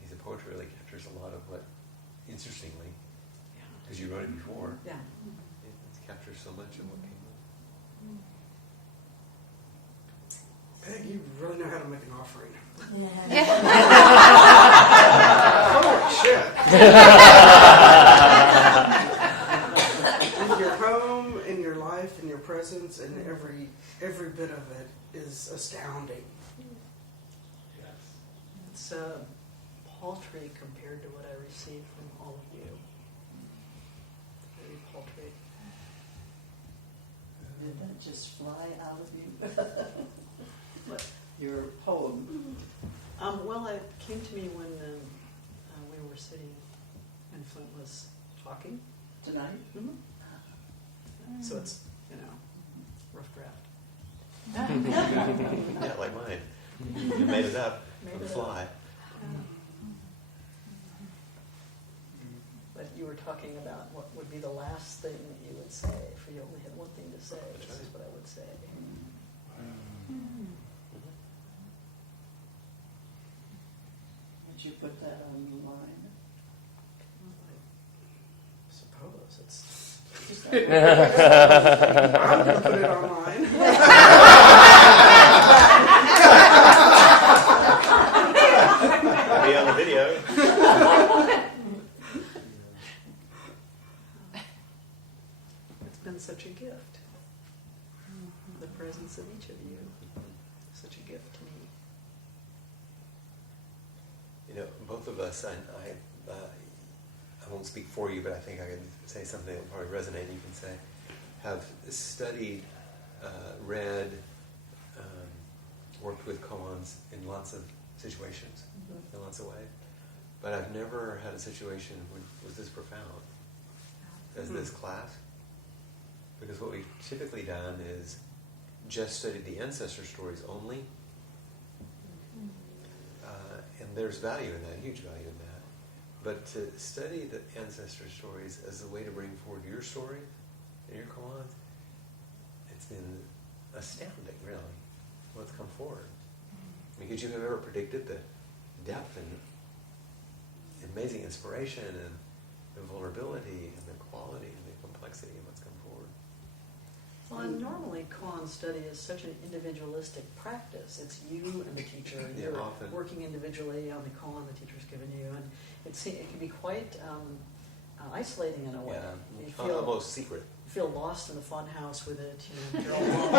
piece of poetry really captures a lot of what, interestingly, because you wrote it before, Yeah. it captures so much of what came up. Peg, you really know how to make an offering. Yeah. Holy shit! In your home, in your life, in your presence, and every bit of it is astounding. Yes. It's paltry compared to what I received from all of you. Very paltry. Did that just fly out of you? What? Your poem. Well, it came to me when we were sitting and Flint was talking. Tonight? Mm-hmm. So it's, rough draft. Yeah, like mine. You made it up Made on the it fly. But you were talking about what would be the last thing that you would say if you only had one thing to say. That's This is right. what I would say. Did you put that online? I suppose it's. Just I'm going to put it online. Be on the video. It's been such a gift. The presence of each of you. Such a gift to me. Both of us, I won't speak for you, but I think I can say something that will probably resonate. You can say, have studied, read, worked with koans in lots of situations, in lots of ways. But I've never had a situation which was this profound as this class. Because what we've typically done is just studied the ancestor stories only. And there's value in that, huge value in that. But to study the ancestor stories as a way to bring forward your story and your koans, it's been astounding, really, what's come forward. Because you have ever predicted the depth and amazing inspiration and the vulnerability and the quality and the complexity of what's come forward. Well, and normally koan study is such an individualistic practice. It's you and the teacher, and Yeah, you're often. working individually on the koan the teacher's given you, and it can be quite isolating in a way. Yeah, You feel almost secret. feel lost in the fun house with it, you're all alone.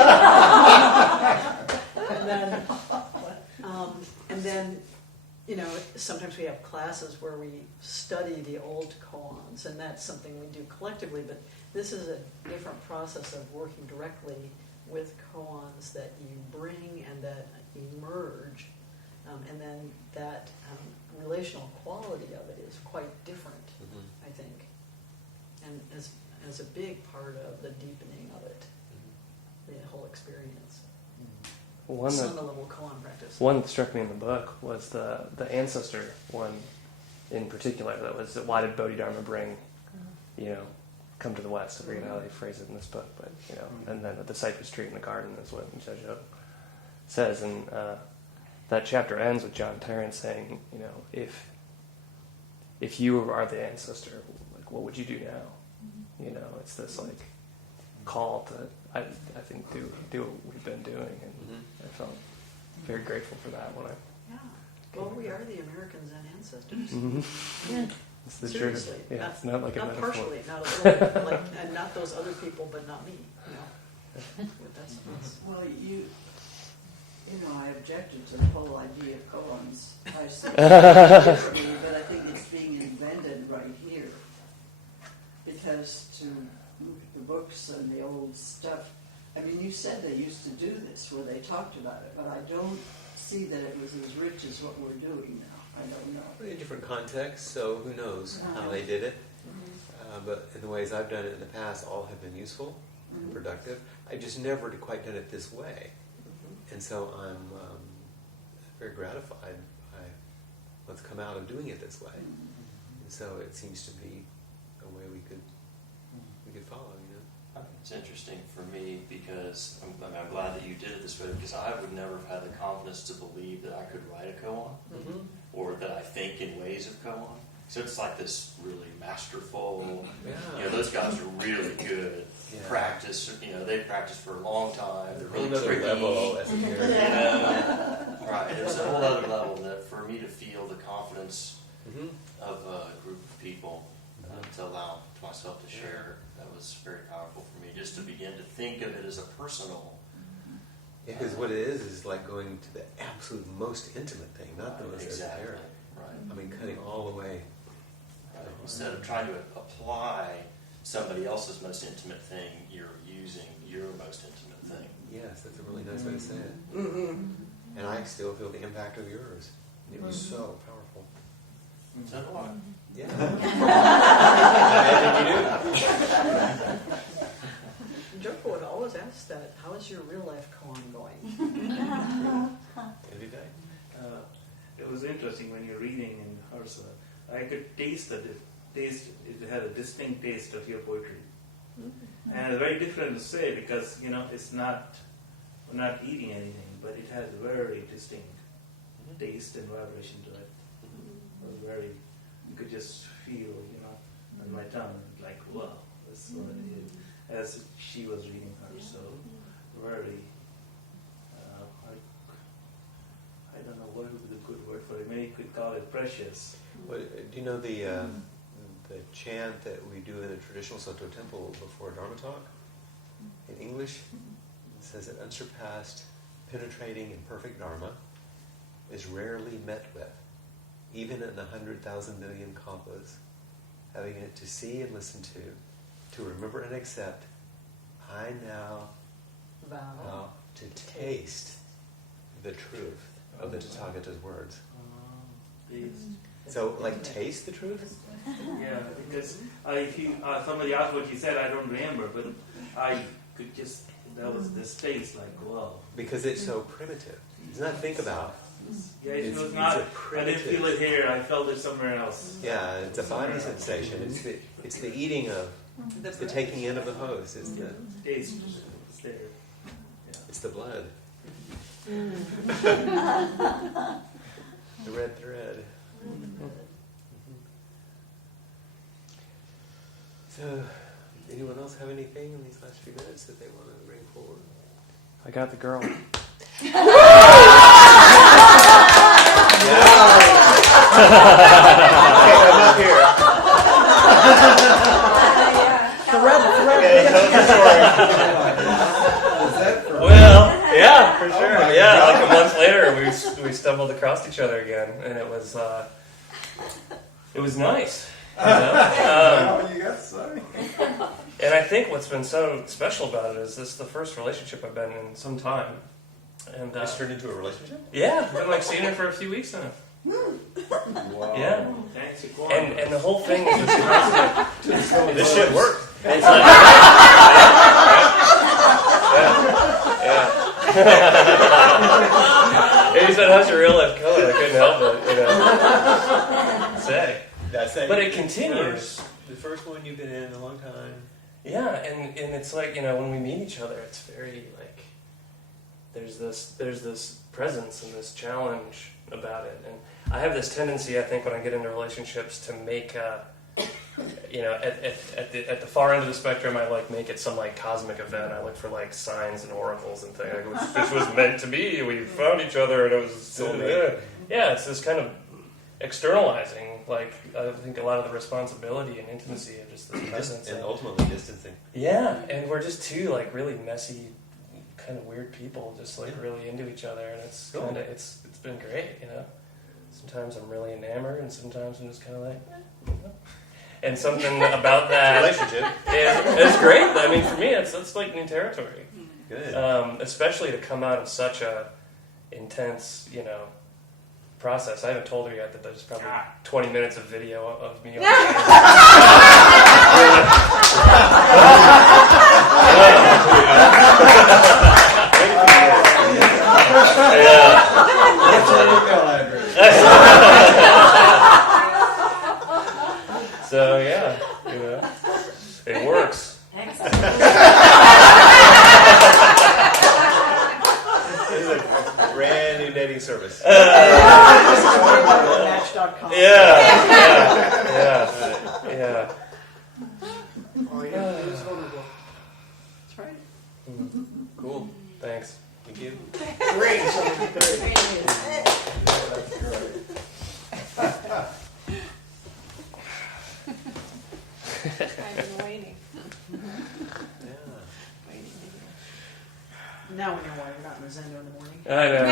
and then sometimes we have classes where we study the old koans, and that's something we do collectively, but this is a different process of working directly with koans that you bring and that emerge, and then that relational quality of it is quite different, I think. and as a big part of the deepening of it, the whole experience. One Some that, level koan practice. one that struck me in the book was the ancestor one in particular. That was, why did Bodhidharma bring, come to the West? I forget how they phrase it in this book, but, and then the cypress tree in the garden is what Zhezhou says. And that chapter ends with John Tarrant saying, if you are the ancestor, like, what would you do now? It's this, like, call to, I think, do what we've been doing. And I felt very grateful for that when I... Yeah. Well, we are the American Zen ancestors. Mm-hmm. It's the Seriously. truth. Yeah, it's not like a not metaphor. partially, not a little bit, like, and not those other people, but not me. That's Well, I objected to the whole idea of koans. I see it differently, but I think it's being invented right here. Because to look at the books and the old stuff, I mean, you said they used to do this, where they talked about it, but I don't see that it was as rich as what we're doing now. I don't know. In different contexts, so who knows how they did it. But in the ways I've done it in the past, all have been useful and productive. I just never quite done it this way. And so I'm very gratified by what's come out of doing it this way. And so it seems to be a way we could follow, It's interesting for me because I'm glad that you did it this way, because I would never have had the confidence to believe that I could write a koan or that I think in ways of koan. So it's like this really masterful, those guys are really good. Practice, they've practiced for a long time. They're really tricky. Level as a Right, there's a whole other level that for me to feel the confidence of a group of people to allow myself to share, that was very powerful for me, just to begin to think of it as a personal. Yeah, because what it is like going to the absolute most intimate thing, not the most esoteric. Right. I mean, cutting all the way. Right. Instead of trying to apply somebody else's most intimate thing, you're using your most intimate thing. Yes, that's a really nice way to say it. And I still feel the impact of yours. It was so powerful. So do I. Yeah. Joko would always ask that, how is your real life koan going? Every day. It was interesting when you're reading in Harsa. I could taste that it had a distinct taste of your poetry. And it's very different to say because, it's not, we're not eating anything, but it has a very distinct taste and vibration to it. It was very, you could just feel, on my tongue, like, wow, that's what it is. As she was reading her, so very, I don't know what would be the good word for it. Maybe you could call it precious. Do you know the chant that we do in a traditional Soto temple before Dharma talk? In English, it says that unsurpassed, penetrating, and perfect Dharma is rarely met with, even in 100,000 million kalpas. Having it to see and listen to remember and accept, I now vow to taste the truth of the Tathagata's words. So, like, taste the truth? Yeah, because somebody asked what you said, I don't remember, but I could just, that was this taste, like, wow. Because it's so primitive. It's not think about. Yeah, it was not, I didn't feel it here, I felt it somewhere else. Yeah, it's a body sensation. It's the eating of, it's the taking in of the host. It's the taste is there. Yeah. It's the blood. The red thread. So, anyone else have anything in these last few minutes that they want to bring forward? I got the girl. I'm not here. Well, yeah, for sure. Like a month later, we stumbled across each other again, and it was nice. You got sorry. And I think what's been so special about it is this is the first relationship I've been in some time. And It's turned into a relationship? Yeah, I've been seeing her for a few weeks now. Wow. Yeah. Thanks, Koan. And the whole thing is this constant. This shit works. It's like, yeah. He said, "How's your real life going?" I couldn't help it, say. But it continues. The first one you've been in a long time. Yeah, and it's like, when we meet each other, it's very like there's this presence and this challenge about it. And I have this tendency, I think, when I get into relationships to make at the far end of the spectrum, I make it some cosmic event. I look for signs and oracles and things. This was meant to be. We found each other, and it was soulmate. Yeah, it's this kind of externalizing. I think a lot of the responsibility and intimacy of just this presence And ultimately distancing. Yeah, and we're just two really messy, kind of weird people, just really into each other, and it's Cool. kind of it's been great. Sometimes I'm really enamored, and sometimes I'm just kind of And something about that Relationship. is great. I mean, for me, it's new territory. Good. Especially to come out of such a intense, process. I haven't told her yet that there's probably 20 minutes of video of me on stage. So yeah, it works. Excellent. This is a brand new dating service. Match.com. Yeah. All you have to do is vulnerable. That's right. Cool. Thanks. Thank you. Great. I've been waiting. Yeah. Now we know why you're not in the Zendo in the morning. I know.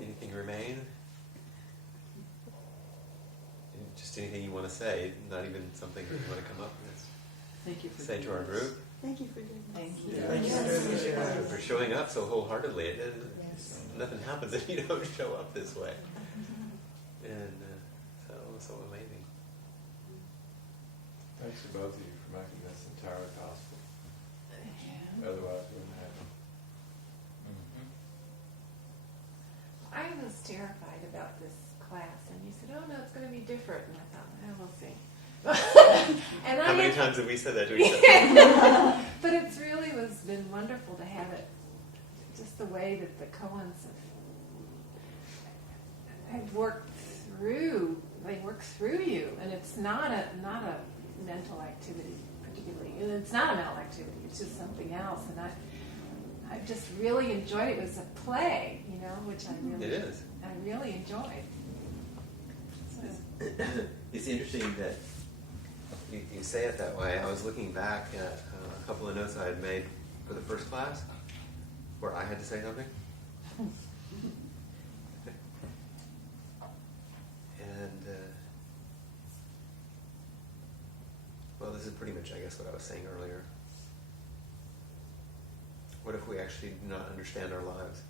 Anything remain? Just anything you want to say, not even something you want to come up with. Thank you for Say to our group. Thank you for doing this. Thank you. Thank you for For showing up so wholeheartedly. Nothing happens if you don't show up this way. And so amazing. Thanks to both of you for making this entirely possible. Otherwise, it wouldn't happen. I was terrified about this class, and you said, "Oh no, it's going to be different." And I thought, "We'll see." And How many times have we said that to each other? But it's really been wonderful to have it, just the way that the Koans have worked through. They work through you, and it's not a mental activity particularly. And it's not a mental activity; it's just something else. And I just really enjoyed it. It was a play, which I really enjoyed. So. It's interesting that you say it that way. I was looking back at a couple of notes I had made for the first class where I had to say something. And, this is pretty much, I guess, what I was saying earlier. What if we actually do not understand our lives?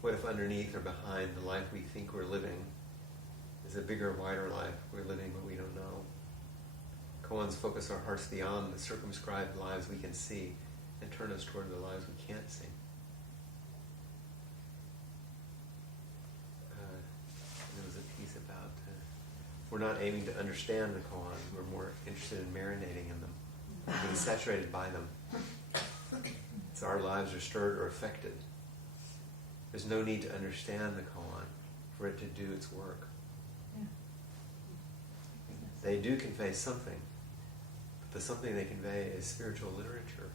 What if underneath or behind the life we think we're living is a bigger, wider life we're living but we don't know? Koans focus our hearts beyond the circumscribed lives we can see and turn us toward the lives we can't see. There was a piece about we're not aiming to understand the koan, we're more interested in marinating in them, being saturated by them. So our lives are stirred or affected. There's no need to understand the koan for it to do its work. Yeah. They do convey something, but the something they convey is spiritual literature.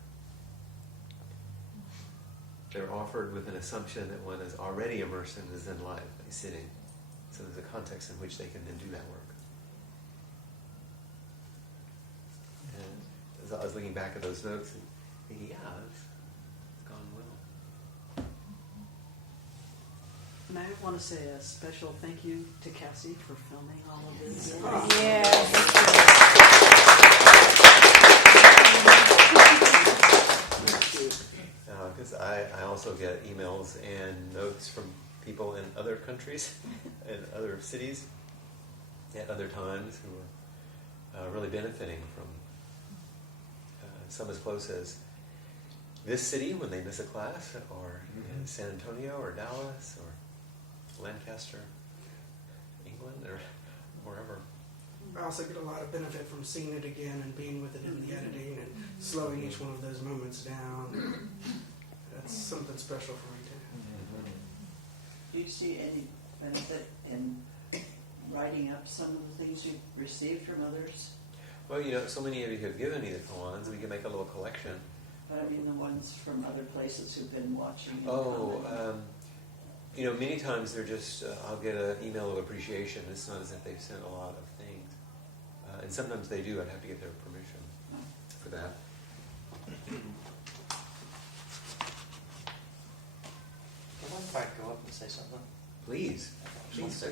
They're offered with an assumption that one is already immersed in the Zen life by sitting. So there's a context in which they can then do that work. And as I was looking back at those notes and thinking, it's gone well. And I want to say a special thank you to Cassie for filming all of this. Yes. I also get emails and notes from people in other countries, in other cities, at other times, who are really benefiting from some as close as this city when they miss a class, or in San Antonio, or Dallas, or Lancaster, England, or wherever. I also get a lot of benefit from seeing it again and being with it in the editing and slowing each one of those moments down. That's something special for me too. Do you see any benefit in writing up some of the things you've received from others? Well, so many of you have given me the koans. We can make a little collection. But I mean the ones from other places who've been watching. And commenting. Many times they're just, I'll get an email of appreciation. It's not as if they've sent a lot of things. And sometimes they do. I'd have to get their permission for that. What if I go up and say something? Please. Just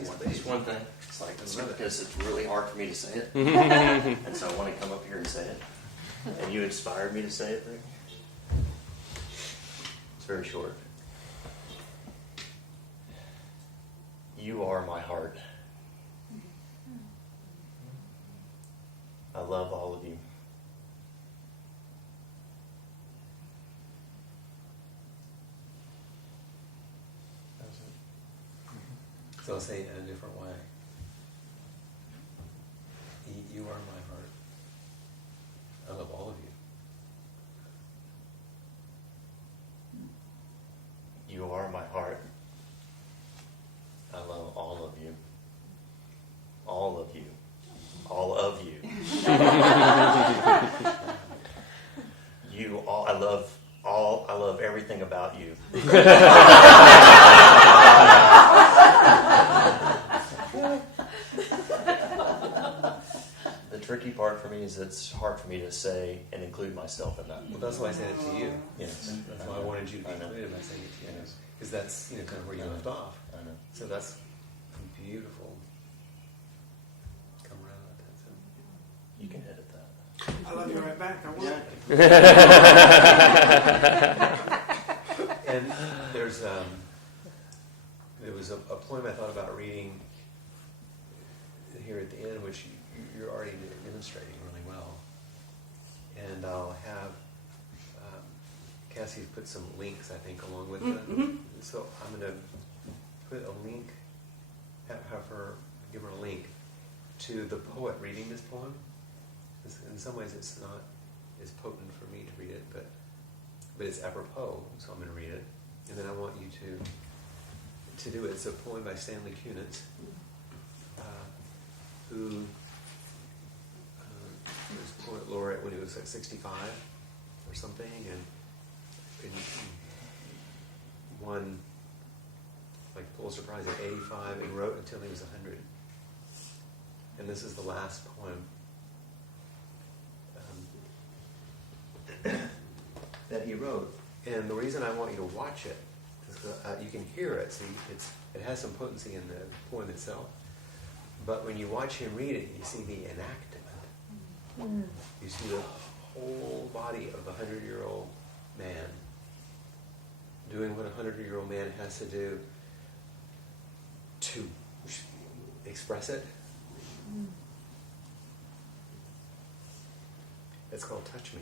one thing. It's like, because it's really hard for me to say it. And so I want to come up here and say it. And you inspired me to say it there. It's very short. You are my heart. I love all of you. So I'll say it in a different way. You are my heart. I love all of you. You are my heart. I love all of you. All of you. All of you. You all. I love everything about you. The tricky part for me is it's hard for me to say and include myself in that. Well, that's why I said it to you. Yes. That's why I wanted you to be included by saying it to you. Because that's kind of where you left off. I know. So that's beautiful. Come around like that. So. You can edit that. I love you right back. I will. And there was a poem I thought about reading here at the end, which you're already demonstrating really well. And I'll have Cassie put some links, I think, along with it. So I'm going to put a link, give her a link to the poet reading this poem. In some ways it's not as potent for me to read it, but it's apropos, so I'm going to read it. And then I want you to do it. It's a poem by Stanley Kunitz, who was poet laureate when he was like 65 or something, and won like Pulitzer Prize at 85, and wrote until he was 100. And this is the last poem that he wrote. And the reason I want you to watch it is you can hear it. See, it has some potency in the poem itself. But when you watch him read it, you see the enactment. You see the whole body of a 100-year-old man doing what a 100-year-old man has to do to express it. It's called Touch Me.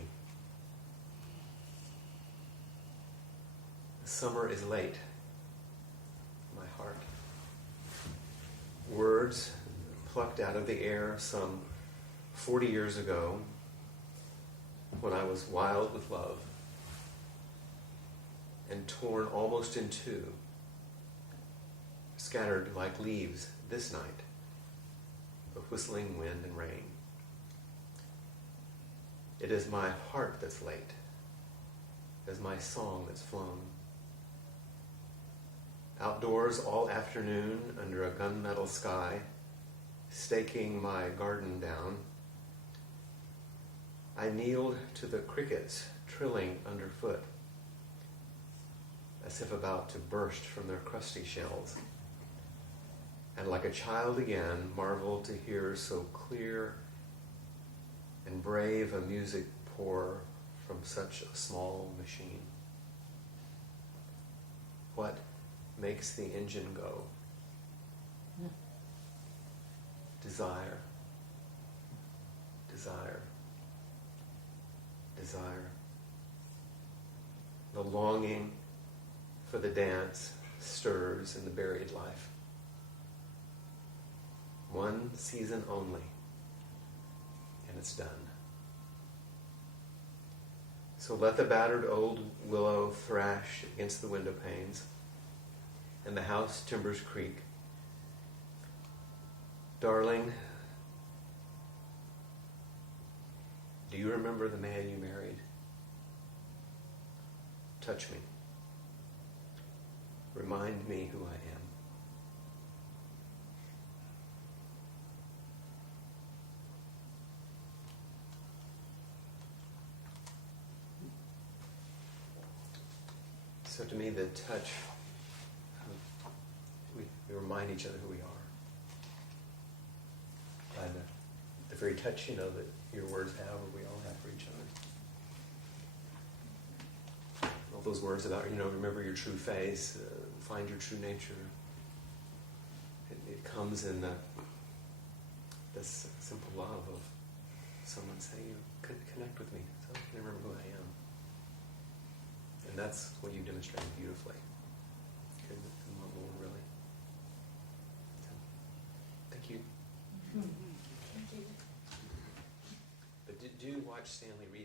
Summer is late. My heart. Words plucked out of the air some 40 years ago when I was wild with love and torn almost in two, scattered like leaves this night of whistling wind and rain. It is my heart that's late, it is my song that's flown. Outdoors all afternoon under a gunmetal sky, staking my garden down, I kneeled to the crickets trilling underfoot, as if about to burst from their crusty shells, and like a child again marveled to hear so clear and brave a music pour from such a small machine. what makes the engine go. Desire. Desire. Desire. The longing for the dance stirs in the buried life. One season only, and it's done. So let the battered old willow thrash against the window panes, and the house timbers creak. Darling, do you remember the man you married? Touch me. Remind me who I am. So to me, the touch, we remind each other who we are. By the very touch, that your words have, or we all have for each other. All those words about, remember your true face, find your true nature. It comes in this simple love of someone saying, connect with me, so I can remember who I am. And that's what you demonstrated beautifully. Couldn't want more, really. So, thank you. Thank you. But do watch Stanley read